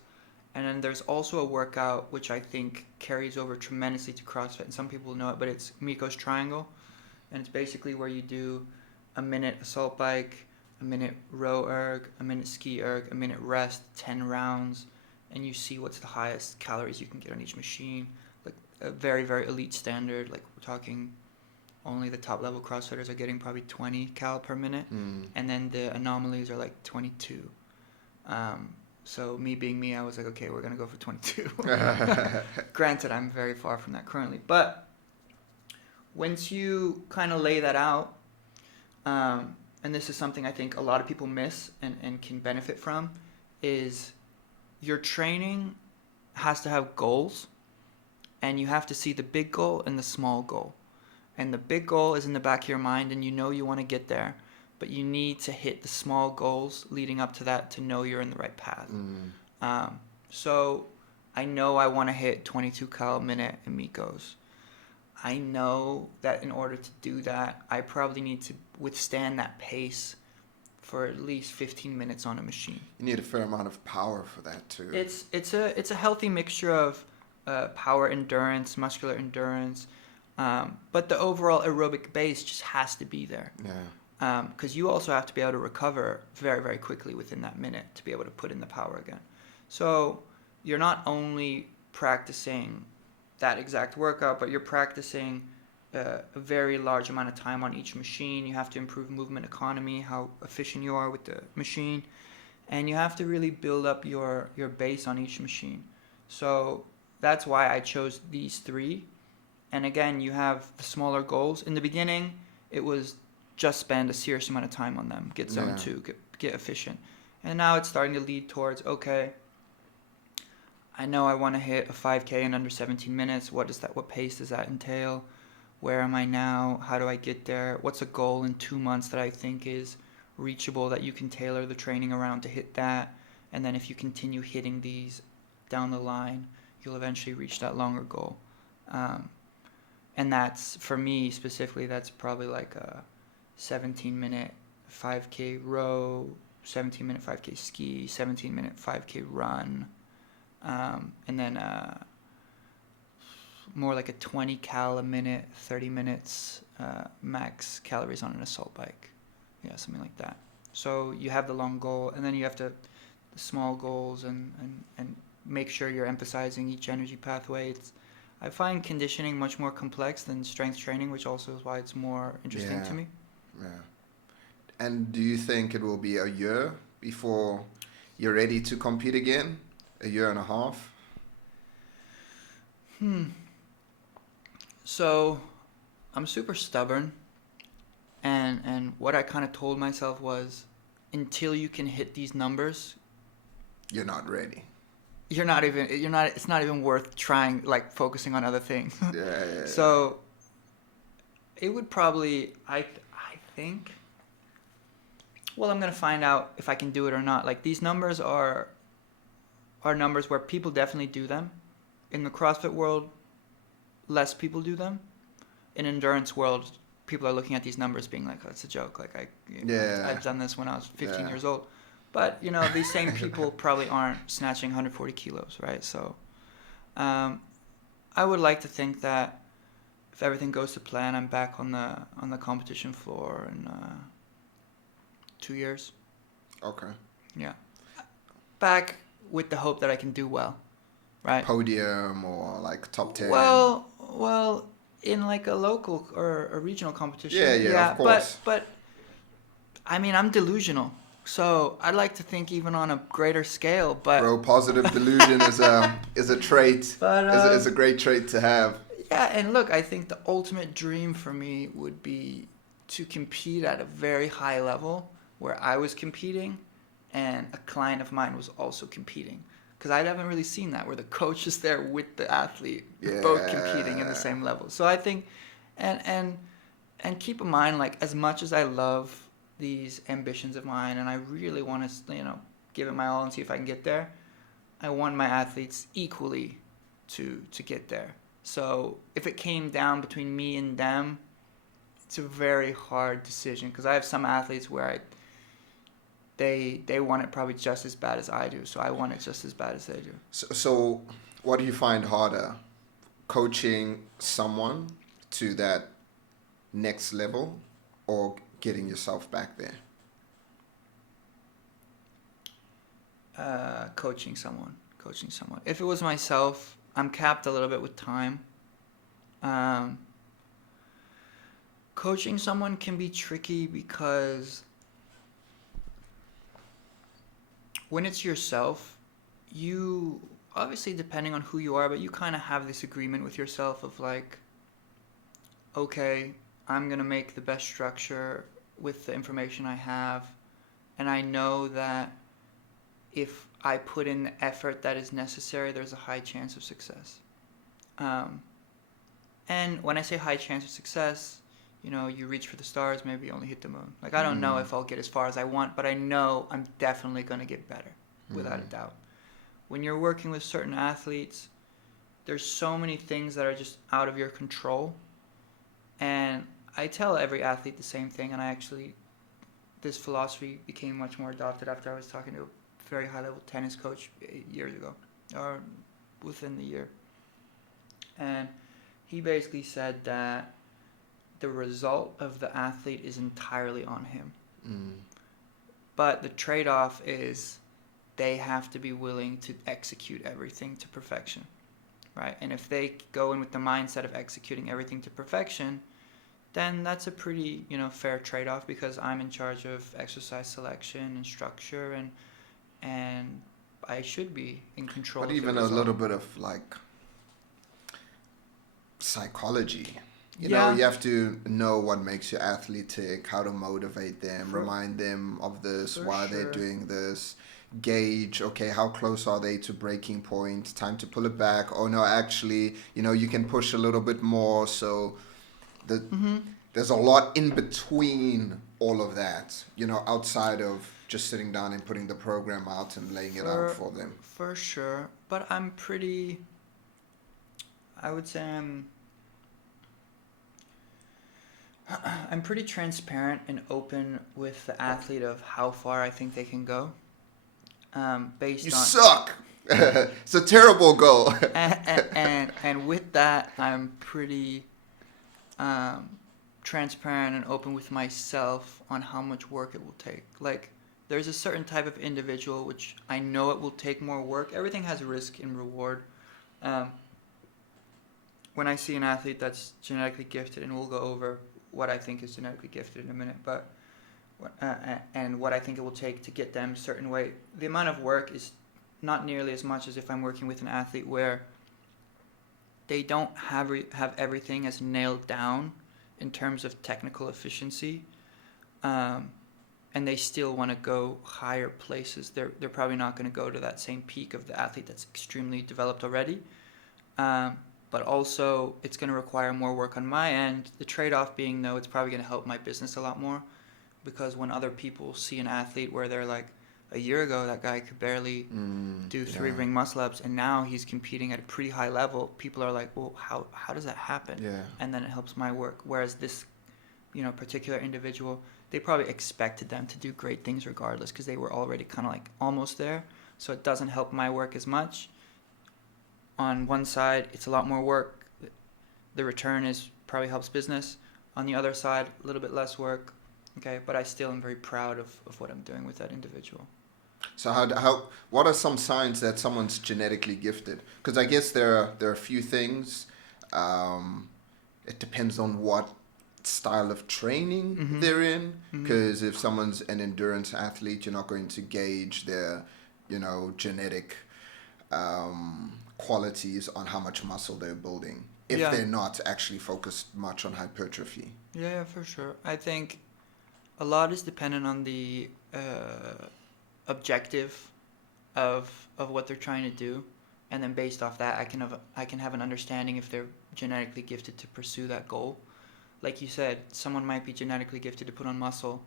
and then there's also a workout which I think carries over tremendously to CrossFit, and some people know it, but it's Miko's Triangle, and it's basically where you do a minute assault bike, a minute row erg, a minute ski erg, a minute rest, 10 rounds, and you see what's the highest calories you can get on each machine. Like a very, very elite standard, like we're talking only the top level CrossFitters are getting probably 20 cal per minute, and then the anomalies are like 22. So me being me, I was like, okay, we're gonna go for 22. Granted, I'm very far from that currently, but once you kind of lay that out, and this is something I think a lot of people miss and can benefit from, is your training has to have goals, and you have to see the big goal and the small goal. And the big goal is in the back of your mind, and you know you want to get there, but you need to hit the small goals leading up to that to know you're in the right path. So I know I want to hit 22 cal a minute in Mikos. I know that in order to do that, I probably need to withstand that pace for at least 15 minutes on a machine. You need a fair amount of power for that too. It's a healthy mixture of power endurance, muscular endurance, but the overall aerobic base just has to be there. Yeah. Because you also have to be able to recover very, very quickly within that minute to be able to put in the power again. So you're not only practicing that exact workout, but you're practicing a very large amount of time on each machine. You have to improve movement economy, how efficient you are with the machine, and you have to really build up your base on each machine. So that's why I chose these three. And again, you have the smaller goals. In the beginning, it was just spend a serious amount of time on them, get zone 2, get efficient. And now it's starting to lead towards, okay, I know I want to hit a 5K in under 17 minutes. What pace does that entail? Where am I now? How do I get there? What's a goal in 2 months that I think is reachable, that you can tailor the training around to hit that? And then if you continue hitting these down the line, you'll eventually reach that longer goal. And that's, for me specifically, that's probably like a 17-minute 5K row, 17-minute 5K ski, 17-minute 5K run, and then more like a 20 cal a minute, 30 minutes max calories on an assault bike. Yeah, something like that. So you have the long goal, and then you have the small goals and make sure you're emphasizing each energy pathway. I find conditioning much more complex than strength training, which also is why it's more interesting to me. Yeah. And do you think it will be a year before you're ready to compete again? A year and a half? So I'm super stubborn, and what I kind of told myself was, until you can hit these numbers, you're not ready. It's not even worth trying, like focusing on other things. Yeah. So it would probably, I think, well, I'm going to find out if I can do it or not. Like, these numbers are numbers where people definitely do them. In the CrossFit world, less people do them. In endurance world, people are looking at these numbers being like, oh, it's a joke. Like, I've done this when I was 15 years old. But, these same people probably aren't snatching 140 kilos, right? So I would like to think that if everything goes to plan, I'm back on the competition floor in 2 years. Okay. Yeah. Back with the hope that I can do well, right? Podium or like top 10. Well, in like a local or a regional competition. Yeah, of course. But I mean, I'm delusional. So I'd like to think even on a greater scale, but... Bro, positive delusion is a trait. But, is a great trait to have. Yeah, and look, I think the ultimate dream for me would be to compete at a very high level where I was competing and a client of mine was also competing. because I haven't really seen that where the coach is there with the athlete, Yeah. both competing in the same level. So I think, and keep in mind, like, as much as I love these ambitions of mine, and I really want to, give it my all and see if I can get there, I want my athletes equally to get there. So if it came down between me and them, it's a very hard decision, because I have some athletes where they want it probably just as bad as I do, so I want it just as bad as they do. So what do you find harder, coaching someone to that next level or getting yourself back there? Coaching someone. If it was myself, I'm capped a little bit with time. Coaching someone can be tricky because when it's yourself, you obviously, depending on who you are, but you kind of have this agreement with yourself of like, okay, I'm going to make the best structure with the information I have, and I know that if I put in the effort that is necessary, there's a high chance of success. And when I say high chance of success, you reach for the stars, maybe you only hit the moon. Like, I don't know if I'll get as far as I want, but I know I'm definitely going to get better, without a doubt. When you're working with certain athletes, there's so many things that are just out of your control. And I tell every athlete the same thing, and this philosophy became much more adopted after I was talking to a very high-level tennis coach years ago, or within the year. And he basically said that the result of the athlete is entirely on him. But the trade-off is they have to be willing to execute everything to perfection, right? And if they go in with the mindset of executing everything to perfection, then that's a pretty, fair trade-off, because I'm in charge of exercise selection and structure, and I should be in control. But of even the a result. little bit of like psychology. You Yeah. You have to know what makes your athlete tick, how to motivate them, For- remind them of this, for why they're sure. doing this, gauge, okay, how close are they to breaking point, time to pull it back. Oh no, actually, you can push a little bit more. So there's a lot in between all of that, outside of just sitting down and putting the program out and laying it out for them. For sure. But I would say I'm pretty transparent and open with the athlete of how far I think they can go. Based You on suck. It's a terrible goal. and with that, I'm pretty transparent and open with myself on how much work it will take. Like, there's a certain type of individual which I know it will take more work. Everything has risk and reward. When I see an athlete that's genetically gifted, and we'll go over what I think is genetically gifted in a minute, but and what I think it will take to get them a certain way, the amount of work is not nearly as much as if I'm working with an athlete where they don't have everything as nailed down in terms of technical efficiency, and they still want to go higher places. They're probably not going to go to that same peak of the athlete that's extremely developed already. But also, it's going to require more work on my end. The trade-off being, though, it's probably going to help my business a lot more, because when other people see an athlete where they're like, a year ago, that guy could barely do 3 ring muscle ups, and now he's competing at a pretty high level, people are like, well, how does that happen? Yeah. And then it helps my work. Whereas this, particular individual, they probably expected them to do great things regardless, because they were already kind of like almost there. So it doesn't help my work as much. On one side, it's a lot more work. The return probably helps business. On the other side, a little bit less work. Okay, but I still am very proud of what I'm doing with that individual. So what are some signs that someone's genetically gifted? Because I guess there are a few things. It depends on what style of training they're in. Because if someone's an endurance athlete, you're not going to gauge their, genetic qualities on how much muscle they're building if they're not actually focused much on hypertrophy. Yeah, for sure. I think a lot is dependent on the objective of what they're trying to do, and then based off that, I can have an understanding if they're genetically gifted to pursue that goal. Like you said, someone might be genetically gifted to put on muscle,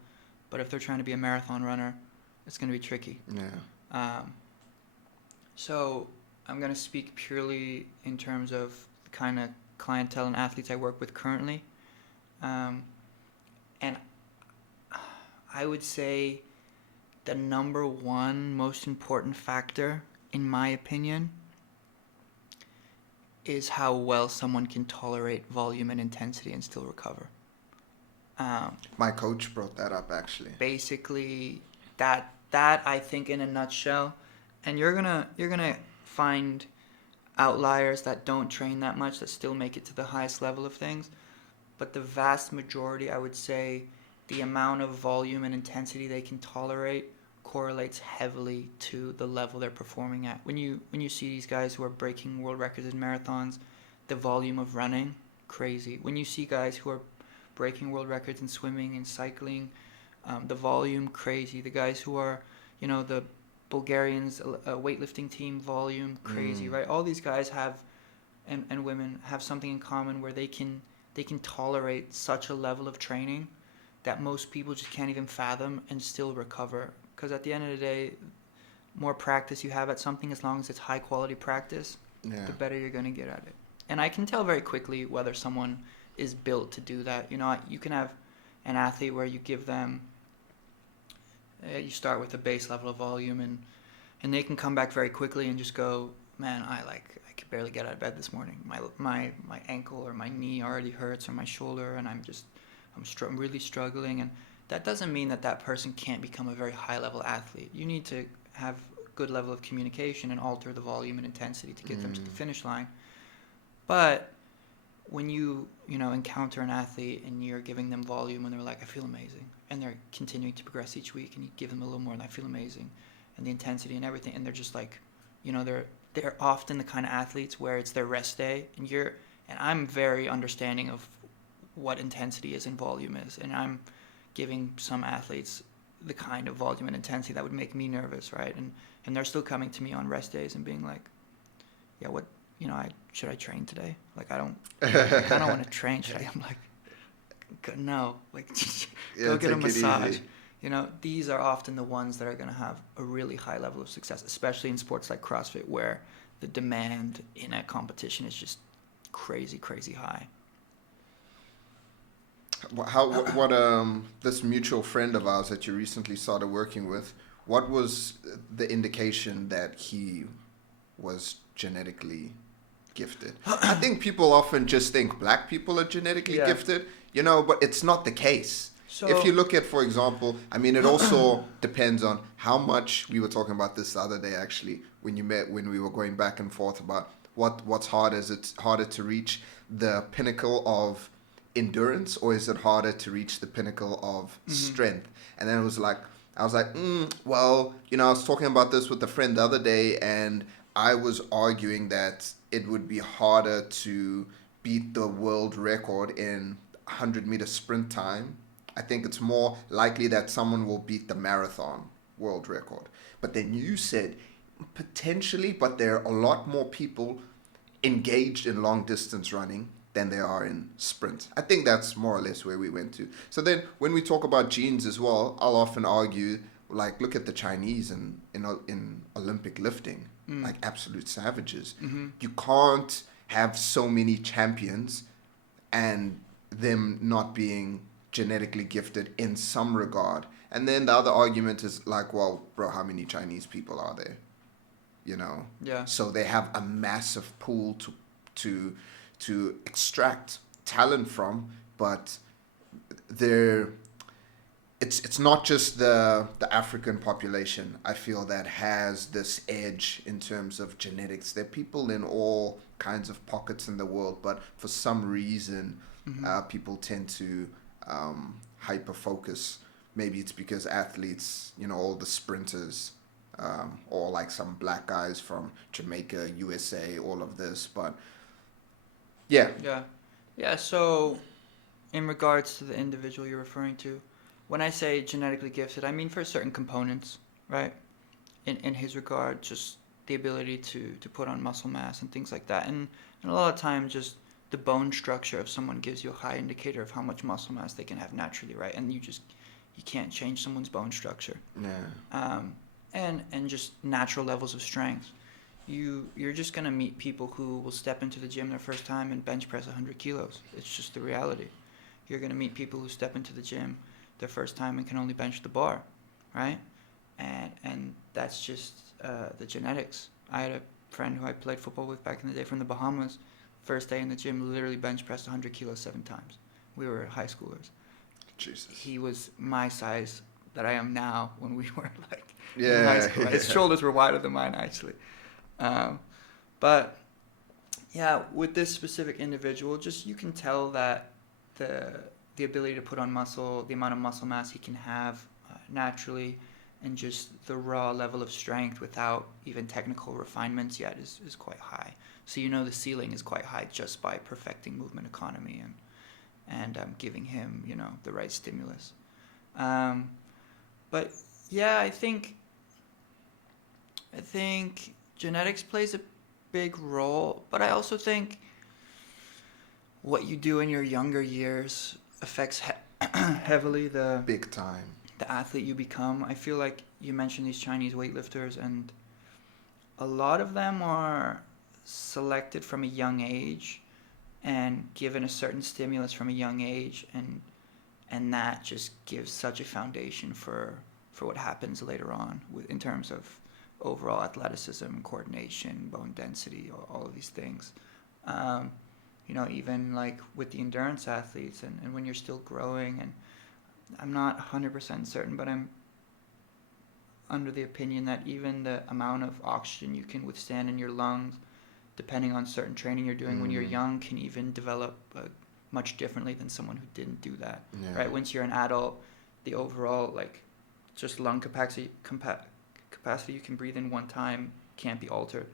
but if they're trying to be a marathon runner, it's going to be tricky. Yeah. So I'm going to speak purely in terms of the kind of clientele and athletes I work with currently. And I would say the number one most important factor, in my opinion, is how well someone can tolerate volume and intensity and still recover. My coach brought that up, actually. Basically, that I think in a nutshell, and you're gonna find outliers that don't train that much that still make it to the highest level of things, but the vast majority, I would say, the amount of volume and intensity they can tolerate correlates heavily to the level they're performing at. When you see these guys who are breaking world records in marathons, the volume of running, crazy. When you see guys who are breaking world records in swimming and cycling, the volume, crazy. The guys who are, the Bulgarians weightlifting team, volume, crazy, right? All these guys have, and women have something in common where they can tolerate such a level of training that most people just can't even fathom and still recover. Because at the end of the day, more practice you have at something, as long as it's high quality practice, the better you're going to get at it. And I can tell very quickly whether someone is built to do that. You can have an athlete where you give them, you start with a base level of volume, and they can come back very quickly and just go, man, I could barely get out of bed this morning. My ankle or my knee already hurts, or my shoulder, and I'm really struggling. And that doesn't mean that person can't become a very high level athlete. You need to have good level of communication and alter the volume and intensity to get them to the finish line. But when you encounter an athlete and you're giving them volume and they're like, I feel amazing, and they're continuing to progress each week, and you give them a little more and I feel amazing, and the intensity and everything, and they're just like, they're often the kind of athletes where it's their rest day, and I'm very understanding of what intensity is and volume is, and I'm giving some athletes the kind of volume and intensity that would make me nervous, right? And they're still coming to me on rest days and being like, yeah, what, should I train today? Like, I don't want to train. I'm like, no, like, go get a massage. These are often the ones that are going to have a really high level of success, especially in sports like CrossFit, where the demand in a competition is just crazy, crazy high. What this mutual friend of ours that you recently started working with, what was the indication that he was genetically gifted? I think people often just think black people are genetically gifted, but it's not the case. So, if you look at, for example, it also depends on how much, we were talking about this the other day actually, when we were going back and forth about what's harder. Is it harder to reach the pinnacle of endurance, or is it harder to reach the pinnacle of strength? And then I was like, well, I was talking about this with a friend the other day, and I was arguing that it would be harder to beat the world record in 100-meter sprint time. I think it's more likely that someone will beat the marathon world record. But then you said potentially, but there are a lot more people engaged in long distance running than there are in sprint. I think that's more or less where we went to. So then when we talk about genes as well, I'll often argue, like, look at the Chinese in Olympic lifting, like absolute savages. You can't have so many champions and them not being genetically gifted in some regard. And then the other argument is like, well, bro, how many Chinese people are there? Yeah. So they have a massive pool to extract talent from, but it's not just the African population, I feel, that has this edge in terms of genetics. There are people in all kinds of pockets in the world, but for some reason people tend to hyper focus. Maybe it's because athletes, all the sprinters, or like some black guys from Jamaica, USA, all of this, but yeah. So in regards to the individual you're referring to, when I say genetically gifted, I mean for certain components, right? in his regard, just the ability to put on muscle mass and things like that. And a lot of times, just the bone structure of someone gives you a high indicator of how much muscle mass they can have naturally, right? And you can't change someone's bone structure. Yeah. And just natural levels of strength. You're just gonna meet people who will step into the gym their first time and bench press 100 kilos. It's just the reality. You're gonna meet people who step into the gym their first time and can only bench the bar, right? And that's just the genetics. I had a friend who I played football with back in the day from the Bahamas. First day in the gym, literally bench pressed 100 kilos 7 times. We were high schoolers. Jesus. He was my size that I am now when we were like in Yeah. high school. His shoulders were wider than mine, actually. But yeah, with this specific individual, just you can tell that the ability to put on muscle, the amount of muscle mass he can have naturally, and just the raw level of strength without even technical refinements yet is quite high. So you know the ceiling is quite high just by perfecting movement economy and giving him, you know, the right stimulus. But yeah, I think genetics plays a big role, but I also think what you do in your younger years affects heavily Big time. the athlete you become. I feel like you mentioned these Chinese weightlifters, and a lot of them are selected from a young age and given a certain stimulus from a young age, and that just gives such a foundation for what happens later on in terms of overall athleticism, coordination, bone density, all of these things. You know, even like with the endurance athletes and when you're still growing, and I'm not 100% certain, but I'm under the opinion that even the amount of oxygen you can withstand in your lungs, depending on certain training you're doing when you're young, can even develop much differently than someone who didn't do that. Yeah. Right? Once you're an adult, the overall like just lung capacity you can breathe in one time can't be altered.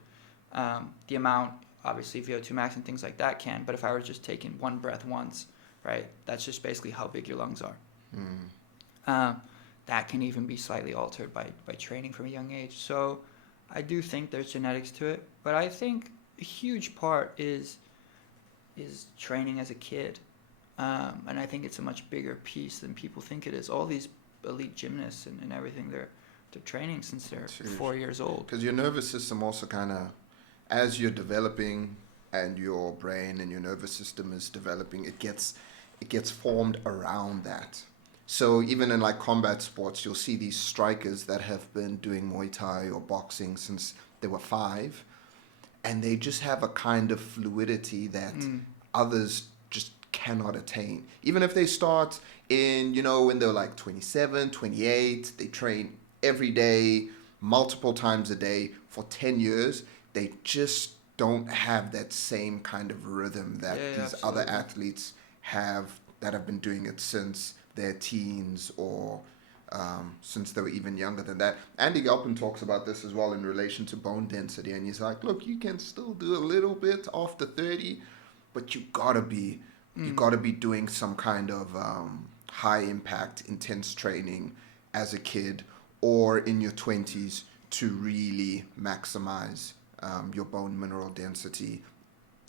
The amount, obviously, VO2 max and things like that can, but if I were just taking one breath once, right, that's just basically how big your lungs are. That can even be slightly altered by training from a young age. So I do think there's genetics to it, but I think a huge part is training as a kid. And I think it's a much bigger piece than people think it is. All these elite gymnasts and everything, they're training since they're 4 years old. Because your nervous system also kind of, as you're developing and your brain and your nervous system is developing, it gets formed around that. So even in like combat sports, you'll see these strikers that have been doing Muay Thai or boxing since they were 5, and they just have a kind of fluidity that others just cannot attain. Even if they start in, you know, when they're like 27, 28, they train every day, multiple times a day for 10 years, they just don't have that same kind of rhythm that these absolutely. other athletes have that have been doing it since their teens or since they were even younger than that. Andy Galpin talks about this as well in relation to bone density, and he's like, look, you can still do a little bit after 30, but you gotta be doing some kind of high impact, intense training as a kid or in your 20s to really maximize your bone mineral density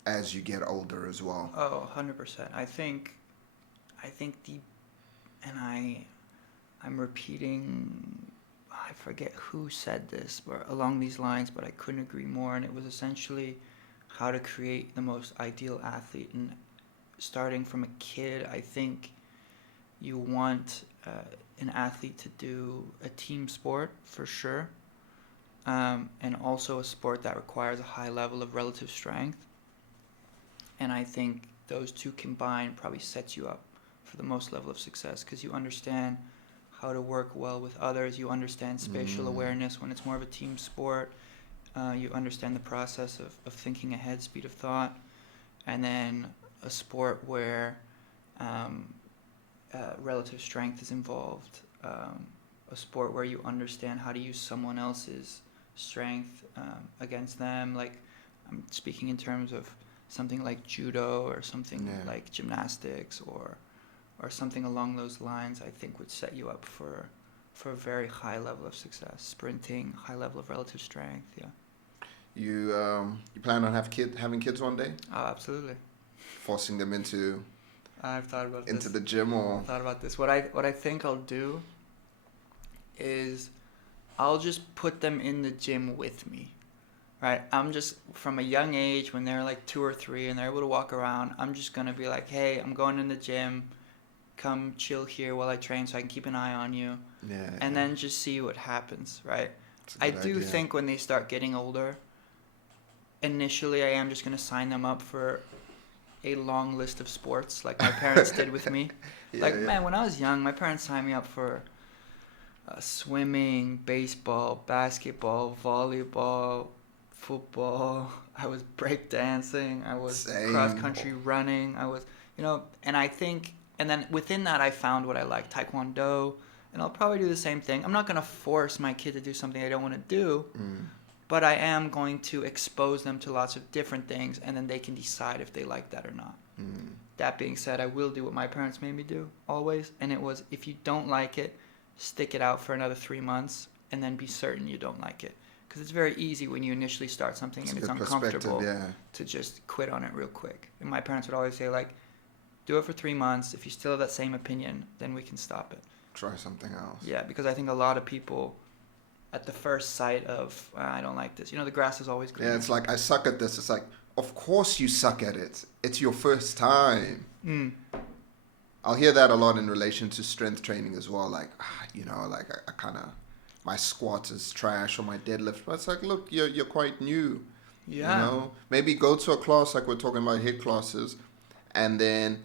as you get older as well. Oh, 100%. I think I'm repeating, I forget who said this, but along these lines, but I couldn't agree more. And it was essentially how to create the most ideal athlete. And starting from a kid, I think you want an athlete to do a team sport for sure, and also a sport that requires a high level of relative strength. And I think those two combined probably sets you up for the most level of success, because you understand how to work well with others, you understand spatial awareness when it's more of a team sport, you understand the process of thinking ahead, speed of thought, and then a sport where relative strength is involved, a sport where you understand how to use someone else's strength against them. Like, I'm speaking in terms of something like judo or something like gymnastics or something along those lines. I think would set you up for for a very high level of success. Sprinting, high level of relative strength. Yeah. You plan on having kids one day? Oh, absolutely. Forcing them into I've thought about into this. the gym or? I've thought about this. What I think I'll do is I'll just put them in the gym with me. Right? I'm just, from a young age, when they're like 2 or 3 and they're able to walk around, I'm just going to be like, hey, I'm going in the gym. Come chill here while I train so I can keep an eye on you. Yeah. And then just see what happens, right? I I do think when they start getting older, initially I am just going to sign them up for a long list of sports like my parents did with me. Man, when I was young, my parents signed me up for swimming, baseball, basketball, volleyball, football. I was breakdancing. I was cross-country running. I was, and I think, and then within that I found what I like, Taekwondo, and I'll probably do the same thing. I'm not going to force my kid to do something they don't want to do, but I am going to expose them to lots of different things, and then they can decide if they like that or not. That being said, I will do what my parents made me do, always, and it was, if you don't like it, stick it out for another 3 months, and then be certain you don't like it. Because it's very easy when you initially start something and it's uncomfortable to just quit on it real quick. And my parents would always say, like, do it for 3 months. If you still have that same opinion, then we can stop it. Try something else. Yeah, because I think a lot of people, at the first sight of, I don't like this, the grass is always green. Yeah, it's like, I suck at this. It's like, of course you suck at it. It's your first time. I'll hear that a lot in relation to strength training as well. Like, I kind of, my squat is trash or my deadlift. But it's like, look, you're quite new. Yeah. Maybe go to a class like we're talking about HIIT classes, and then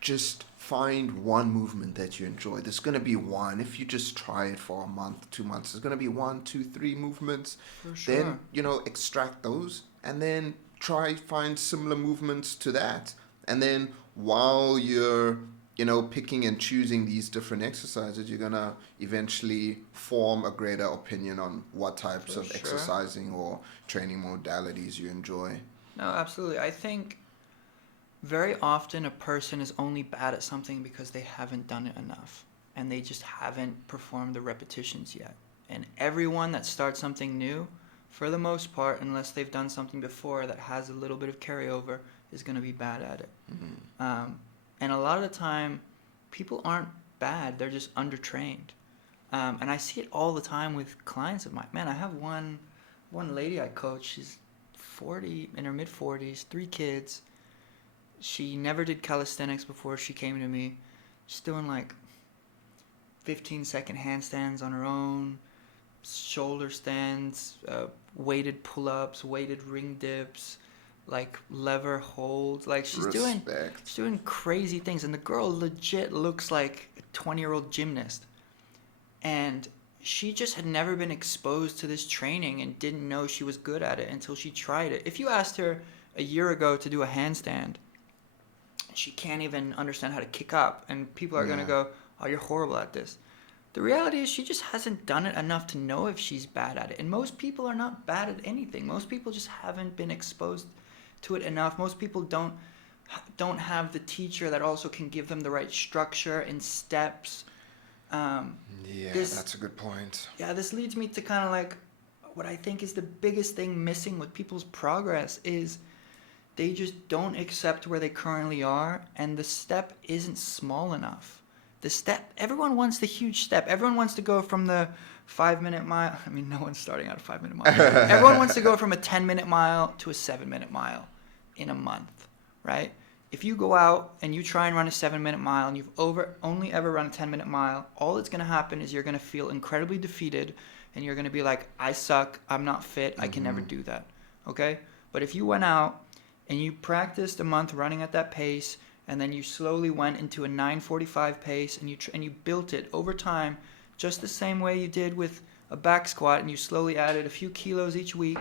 just find one movement that you enjoy. There's going to be one. If you just try it for a month, 2 months, there's going to be 1, 2, 3 movements. For sure. Then, extract those and then find similar movements to that. And then while you're picking and choosing these different exercises, you're going to eventually form a greater opinion on what types of exercising or training modalities you enjoy. No, absolutely. I think very often a person is only bad at something because they haven't done it enough and they just haven't performed the repetitions yet. And everyone that starts something new, for the most part, unless they've done something before that has a little bit of carryover, is going to be bad at it. And a lot of the time, people aren't bad. They're just undertrained. And I see it all the time with clients of mine. Man, I have one lady I coach. She's 40, in her mid-40s, 3 kids. She never did calisthenics before she came to me. She's doing like 15-second handstands on her own, shoulder stands, weighted pull-ups, weighted ring dips, like lever holds. Like she's doing crazy things, and the girl legit looks like a 20-year-old gymnast. And she just had never been exposed to this training and didn't know she was good at it until she tried it. If you asked her a year ago to do a handstand, she can't even understand how to kick up, and people are going to go, oh, you're horrible at this. The reality is she just hasn't done it enough to know if she's bad at it. And most people are not bad at anything. Most people just haven't been exposed to it enough. Most people don't have the teacher that also can give them the right structure and steps. That's a good point. Yeah, this leads me to kind of like what I think is the biggest thing missing with people's progress is they just don't accept where they currently are, and the step isn't small enough. Everyone wants the huge step. Everyone wants to go from the 5-minute mile. I mean, no one's starting out a 5-minute mile. Everyone wants to go from a 10-minute mile to a 7-minute mile in a month, right? If you go out and you try and run a 7-minute mile and you've only ever run a 10-minute mile, all that's going to happen is you're going to feel incredibly defeated, and you're going to be like, I suck, I'm not fit, I can never do that, okay? But if you went out and you practiced a month running at that pace, and then you slowly went into a 9:45 pace, and you built it over time, just the same way you did with a back squat, and you slowly added a few kilos each week,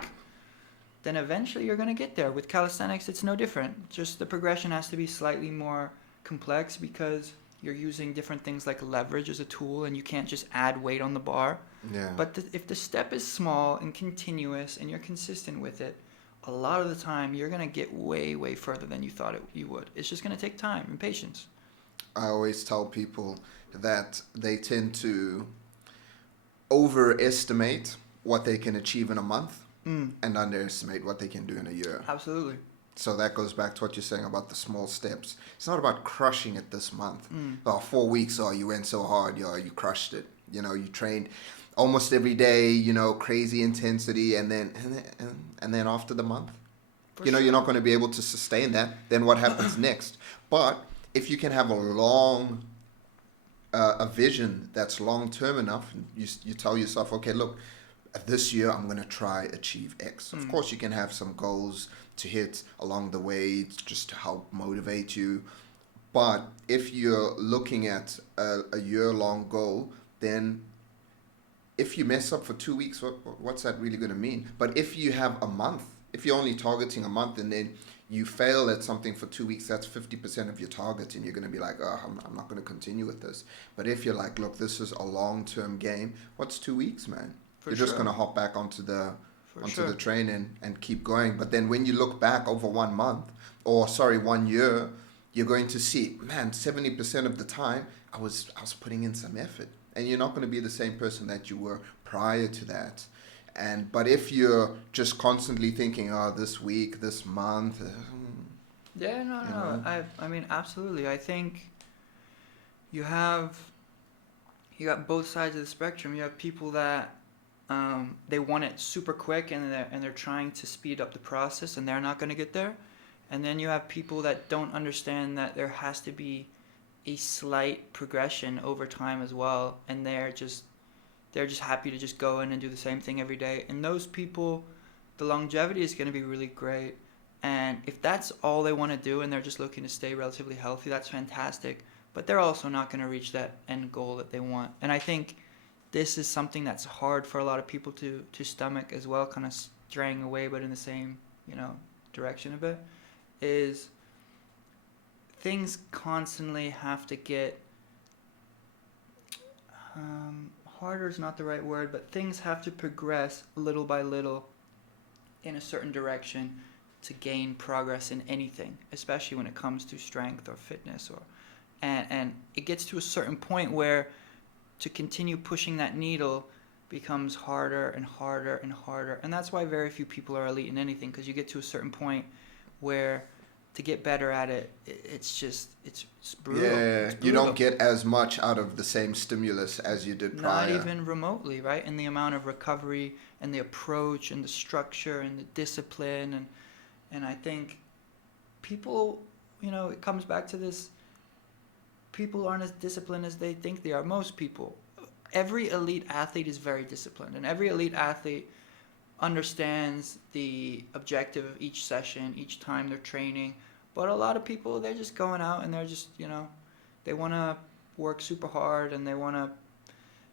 then eventually you're going to get there. With calisthenics, it's no different. Just the progression has to be slightly more complex because you're using different things like leverage as a tool, and you can't just add weight on the bar. Yeah. But if the step is small and continuous and you're consistent with it, a lot of the time you're going to get way, way further than you thought you would. It's just going to take time and patience. I always tell people that they tend to overestimate what they can achieve in a month Mm, and underestimate what they can do in a year. absolutely. So that goes back to what you're saying about the small steps. It's not about crushing it this month. Mm. Oh, 4 weeks, oh, you went so hard, you crushed it. You trained almost every day, crazy intensity, and then after the month, For you're sure. not going to be able to sustain that. Then what happens next? But if you can have a vision that's long term enough, you tell yourself, okay, look, this year I'm going to try achieve X. Of course, you can have some goals to hit along the way just to help motivate you. But if you're looking at a year-long goal, then if you mess up for 2 weeks, what's that really going to mean? But if you have a month, if you're only targeting a month and then you fail at something for 2 weeks, that's 50% of your target, and you're going to be like, oh, I'm not going to continue with this. But if you're like, look, this is a long-term game, what's 2 weeks, man? For You're sure. just going to hop back onto the For sure. train and keep going. But then when you look back over 1 month, or sorry, 1 year, you're going to see, man, 70% of the time I was putting in some effort. And you're not going to be the same person that you were prior to that. But if you're just constantly thinking, oh, this week, this month, Yeah, no, you no. know. I mean, absolutely. I think you got both sides of the spectrum. You have people that they want it super quick and they're trying to speed up the process and they're not going to get there. And then you have people that don't understand that there has to be a slight progression over time as well, and they're just happy to just go in and do the same thing every day. And those people, the longevity is going to be really great. And if that's all they want to do and they're just looking to stay relatively healthy, that's fantastic. But they're also not going to reach that end goal that they want. And I think this is something that's hard for a lot of people to stomach as well, kind of straying away, but in the same, direction a bit, is things constantly have to get harder is not the right word, but things have to progress little by little in a certain direction to gain progress in anything, especially when it comes to strength or fitness, and it gets to a certain point where to continue pushing that needle becomes harder and harder and harder. And that's why very few people are elite in anything, because you get to a certain point where to get better at it, it's brutal. Yeah, It's brutal. you don't get as much out of the same stimulus as you did prior. Not even remotely, right? And the amount of recovery and the approach and the structure and the discipline. And I think people, it comes back to this, people aren't as disciplined as they think they are. Most people. Every elite athlete is very disciplined, and every elite athlete understands the objective of each session, each time they're training. But a lot of people, they're just going out and they're just, they want to work super hard and they want to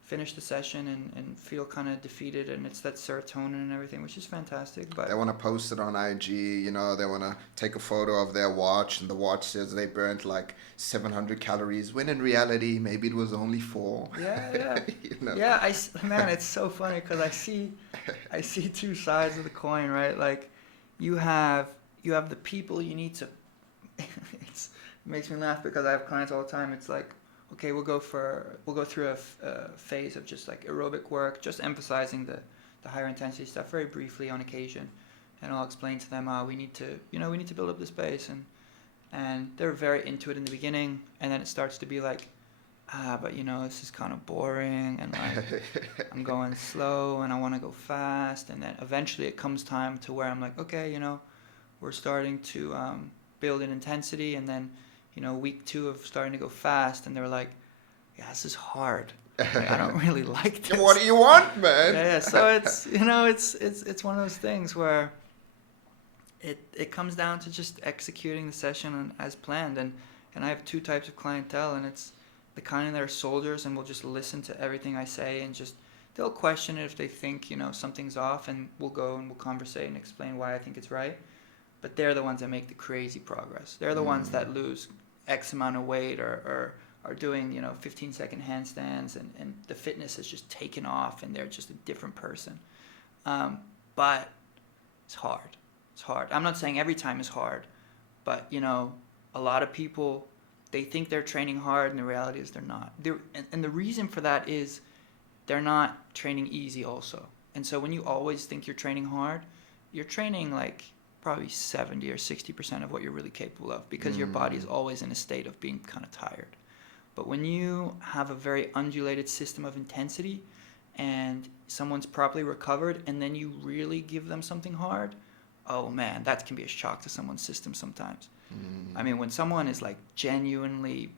finish the session and feel kind of defeated, and it's that serotonin and everything, which is fantastic. But they want to post it on IG, they want to take a photo of their watch and the watch says they burnt like 700 calories, when in reality, maybe it was only 4. Yeah. Yeah, man, it's so funny because I see two sides of the coin, right? Like you have the people you need to, it makes me laugh because I have clients all the time. It's like, okay, we'll go through a phase of just like aerobic work, just emphasizing the higher intensity stuff very briefly on occasion, and I'll explain to them, we need to build up this base, and they're very into it in the beginning, and then it starts to be like, but this is kind of boring, and like I'm going slow and I want to go fast, and then eventually it comes time to where I'm like, okay, we're starting to build in intensity, and then week 2 of starting to go fast, and they're like, yeah, this is hard. Like, I don't really like this. What do you want, man? Yeah. So it's it's one of those things where it comes down to just executing the session as planned, and I have 2 types of clientele, and it's the kind that are soldiers and will just listen to everything I say, and just they'll question it if they think something's off, and we'll go and we'll conversate and explain why I think it's right. But they're the ones that make the crazy progress. They're the ones that lose X amount of weight or are doing 15-second handstands, and the fitness has just taken off and they're just a different person. But it's hard. It's hard. I'm not saying every time is hard, but a lot of people, they think they're training hard, and the reality is they're not. And the reason for that is they're not training easy also. And so when you always think you're training hard, you're training like probably 70 or 60% of what you're really capable of, because your body is always in a state of being kind of tired. But when you have a very undulated system of intensity and someone's properly recovered and then you really give them something hard, oh man, that can be a shock to someone's system sometimes. I mean, when someone is like genuinely,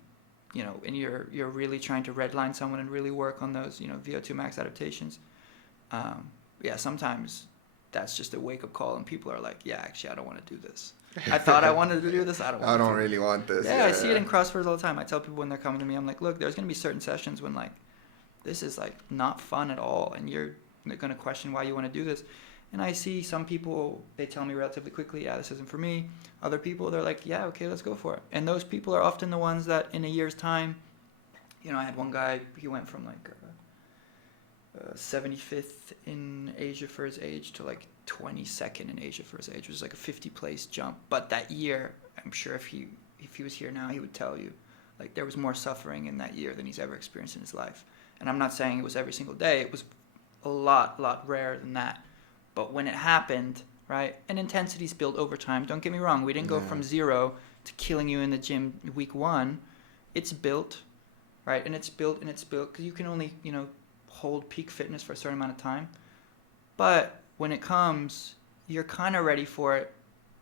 you know, and you're really trying to redline someone and really work on those, you know, VO2 max adaptations, yeah, sometimes that's just a wake-up call and people are like, yeah, actually, I don't want to do this. I thought I wanted to do this. I don't really want this. Yeah, I see it in CrossFitters all the time. I tell people when they're coming to me, I'm like, look, there's going to be certain sessions when like, this is like not fun at all. And you're going to question why you want to do this. And I see some people, they tell me relatively quickly, yeah, this isn't for me. Other people, they're like, yeah, okay, let's go for it. And those people are often the ones that in a year's time, you know, I had one guy, he went from like 75th in Asia for his age to like 22nd in Asia for his age, which is like a 50-place jump. But that year, I'm sure if he was here now, he would tell you, like, there was more suffering in that year than he's ever experienced in his life. And I'm not saying it was every single day. It was a lot rarer than that. But when it happened, right, and intensity's built over time. Don't get me wrong. We didn't go from 0 to killing you in the gym week 1. It's built, right, and it's built because you can only, you know, hold peak fitness for a certain amount of time. But when it comes, you're kind of ready for it.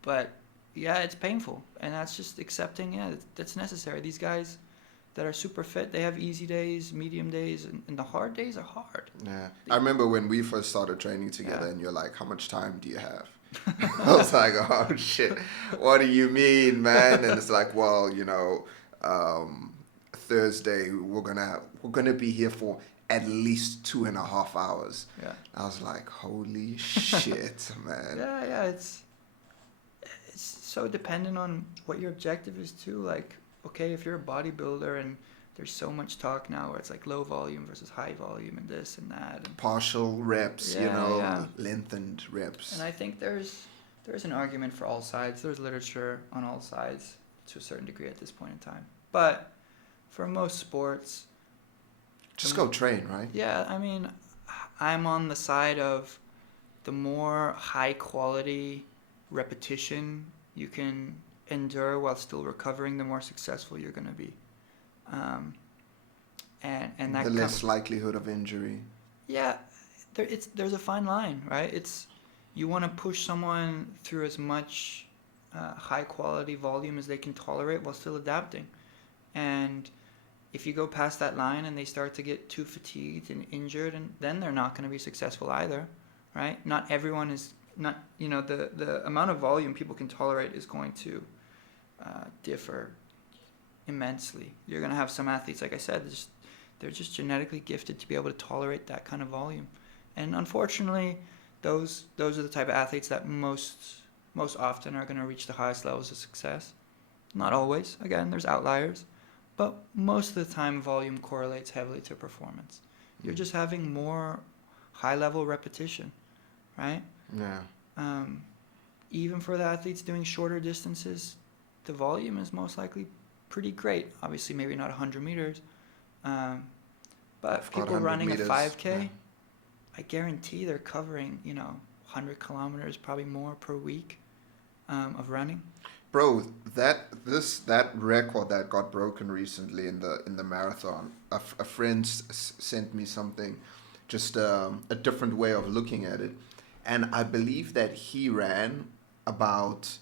But yeah, it's painful, and that's just accepting. Yeah, that's necessary. These guys that are super fit, they have easy days, medium days, and the hard days are hard. Yeah, I remember when we first started training together, and you're like, "How much time do you have?" I was like, "Oh shit, what do you mean, man?" And it's like, "Well, you know, Thursday we're gonna be here for at least 2.5 hours." Yeah. I was like, "Holy shit, man!" Yeah, it's so dependent on what your objective is too. Like, okay, if you're a bodybuilder and there's so much talk now where it's like low volume versus high volume and this and that. And partial reps, lengthened reps. And I think there's an argument for all sides. There's literature on all sides to a certain degree at this point in time. But for most sports, just go train, right? Yeah, I mean, I'm on the side of the more high quality repetition you can endure while still recovering, the more successful you're going to be. And that the less likelihood of injury. Yeah, there's a fine line, right? It's, you want to push someone through as much high quality volume as they can tolerate while still adapting. And if you go past that line and they start to get too fatigued and injured, and then they're not going to be successful either, right? Not everyone is not, you know, the amount of volume people can tolerate is going to differ immensely. You're going to have some athletes, like I said, they're just genetically gifted to be able to tolerate that kind of volume. And unfortunately, those are the type of athletes that most often are going to reach the highest levels of success. Not always. Again, there's outliers. But most of the time, volume correlates heavily to performance. You're just having more high-level repetition, right? Yeah. Even for the athletes doing shorter distances, the volume is most likely pretty great. Obviously, maybe not 100 meters. But people running a 5K, yeah. I guarantee they're covering, 100 kilometers, probably more per week of running. Bro, that record that got broken recently in the marathon, a friend sent me something, just a different way of looking at it, and I believe that he ran about.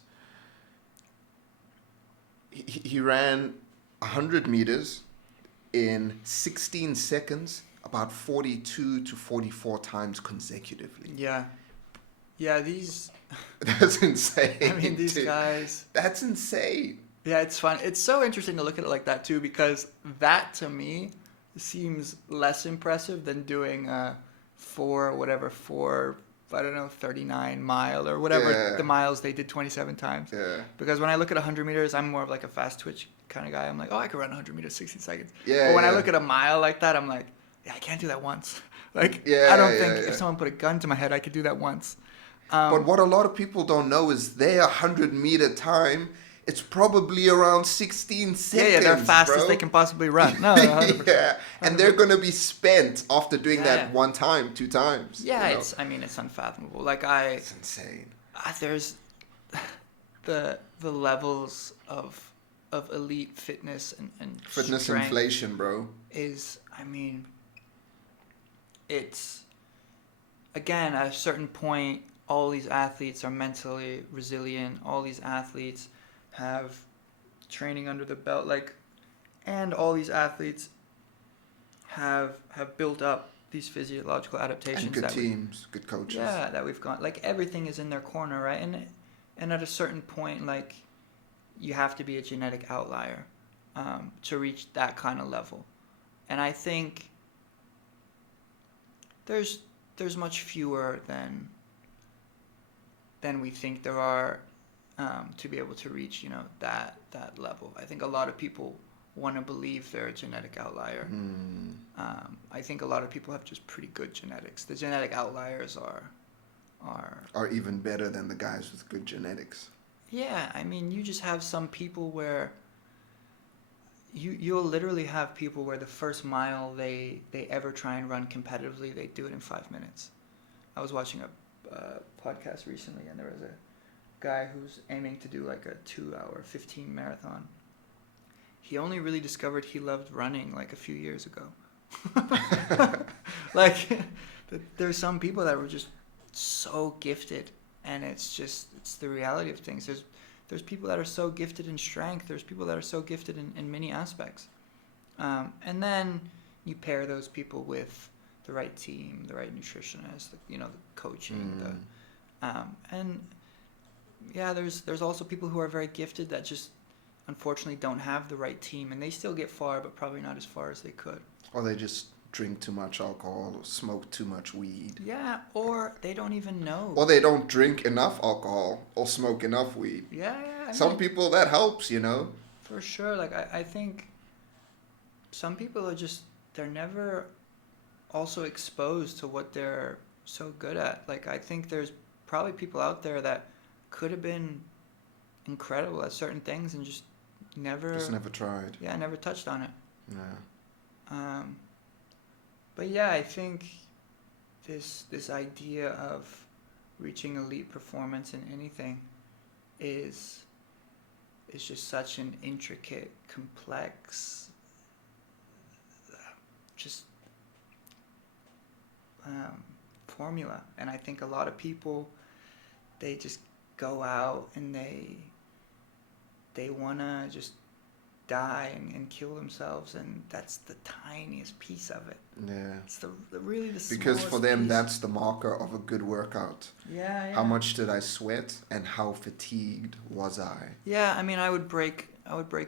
He ran 100 meters in 16 seconds, about 42 to 44 times consecutively. Yeah, these. That's insane. I mean, these guys. That's insane. Yeah, it's fun. It's so interesting to look at it like that too, because that to me seems less impressive than doing 39 mile or whatever the miles they did 27 times. Yeah. Because when I look at 100 meters, I'm more of like a fast twitch kind of guy. I'm like, oh, I could run 100 meters 60 seconds. Yeah. But when I look at a mile like that, I'm like, yeah, I can't do that once. Like, I don't think if someone put a gun to my head, I could do that once. But what a lot of people don't know is their 100-meter time it's probably around 16 seconds. Yeah, they're fast bro. as they can possibly run. No, 100%. Yeah, and they're 100%. gonna be spent after doing Yeah. that one time, 2 times. Yeah, you know? it's unfathomable. It's insane. There's the levels of elite fitness and Fitness strength inflation, bro. is, it's, again, at a certain point, all these athletes are mentally resilient. All these athletes have training under the belt, and all these athletes have built up these physiological adaptations. And good teams, good coaches. Yeah, that we've got. Everything is in their corner, right? And at a certain point, you have to be a genetic outlier to reach that kind of level. And I think there's much fewer than we think there are to be able to reach, that level. I think a lot of people want to believe they're a genetic outlier. I think a lot of people have just pretty good genetics. The genetic outliers are even better than the guys with good genetics. Yeah, you just have some people where you'll literally have people where the first mile they ever try and run competitively, they do it in 5 minutes. I was watching a podcast recently, and there was a guy who's aiming to do a 2-hour 15 marathon. He only really discovered he loved running a few years ago. There's some people that were just so gifted, and it's the reality of things. There's people that are so gifted in strength. There's people that are so gifted in many aspects. And then you pair those people with the right team, the right nutritionist, the coaching, and yeah, there's also people who are very gifted that just unfortunately don't have the right team, and they still get far, but probably not as far as they could. Or they just drink too much alcohol or smoke too much weed. Yeah, or they don't even know. Or they don't drink enough alcohol or smoke enough weed. Yeah. Some people that helps, For sure. I think some people are they're never also exposed to what they're so good at. I think there's probably people out there that could have been incredible at certain things and just never tried. Yeah, never touched on it. Yeah. But yeah, I think this idea of reaching elite performance in anything is just such an intricate, complex, formula. And I think a lot of people, they just go out and they want to just die and kill themselves, and that's the tiniest piece of it. Yeah. It's really the smallest because for them piece. that's the marker of a good workout. Yeah. How much did I sweat and how fatigued was I? Yeah, I would break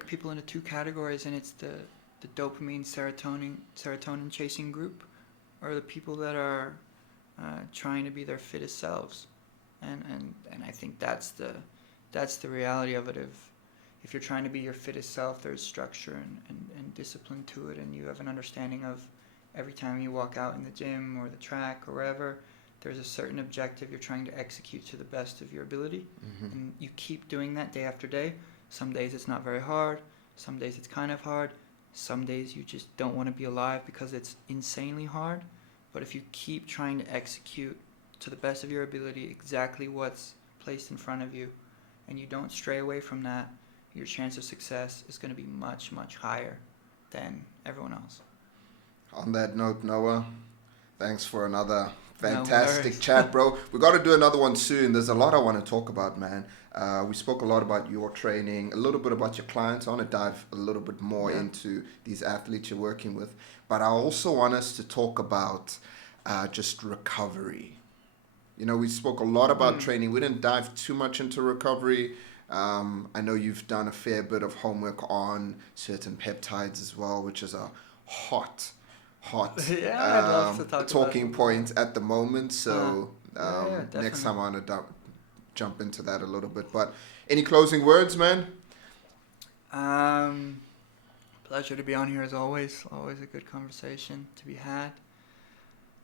people into 2 categories, and it's the dopamine serotonin chasing group, or the people that are trying to be their fittest selves, and I think that's the reality of it. If you're trying to be your fittest self, there's structure and discipline to it, and you have an understanding of every time you walk out in the gym or the track or wherever, there's a certain objective you're trying to execute to the best of your ability, and you keep doing that day after day. Some days it's not very hard, some days it's kind of hard, some days you just don't want to be alive because it's insanely hard. But if you keep trying to execute to the best of your ability exactly what's placed in front of you, and you don't stray away from that, your chance of success is going to be much, much higher than everyone else. On that note, Noah, thanks for another No fantastic worries. chat, bro. We got to do another one soon. There's a lot I want to talk about, man. We spoke a lot about your training, a little bit about your clients. I want to dive a little bit more into these athletes you're working with. But I also want us to talk about just recovery. We spoke a lot about training. We didn't dive too much into recovery. I know you've done a fair bit of homework on certain peptides as well, which is a hot Yeah, I'd love to talk talking about it. point at the moment. So definitely. next time I want to jump into that a little bit. But any closing words, man? Pleasure to be on here as always. Always a good conversation to be had.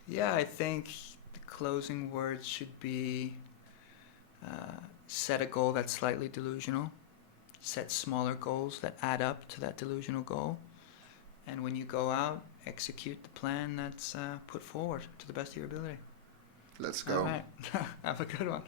Yeah, I think the closing words should be set a goal that's slightly delusional. set smaller goals that add up to that delusional goal. And when you go out, execute the plan that's put forward to the best of your ability. Let's go. All right. Have a good one.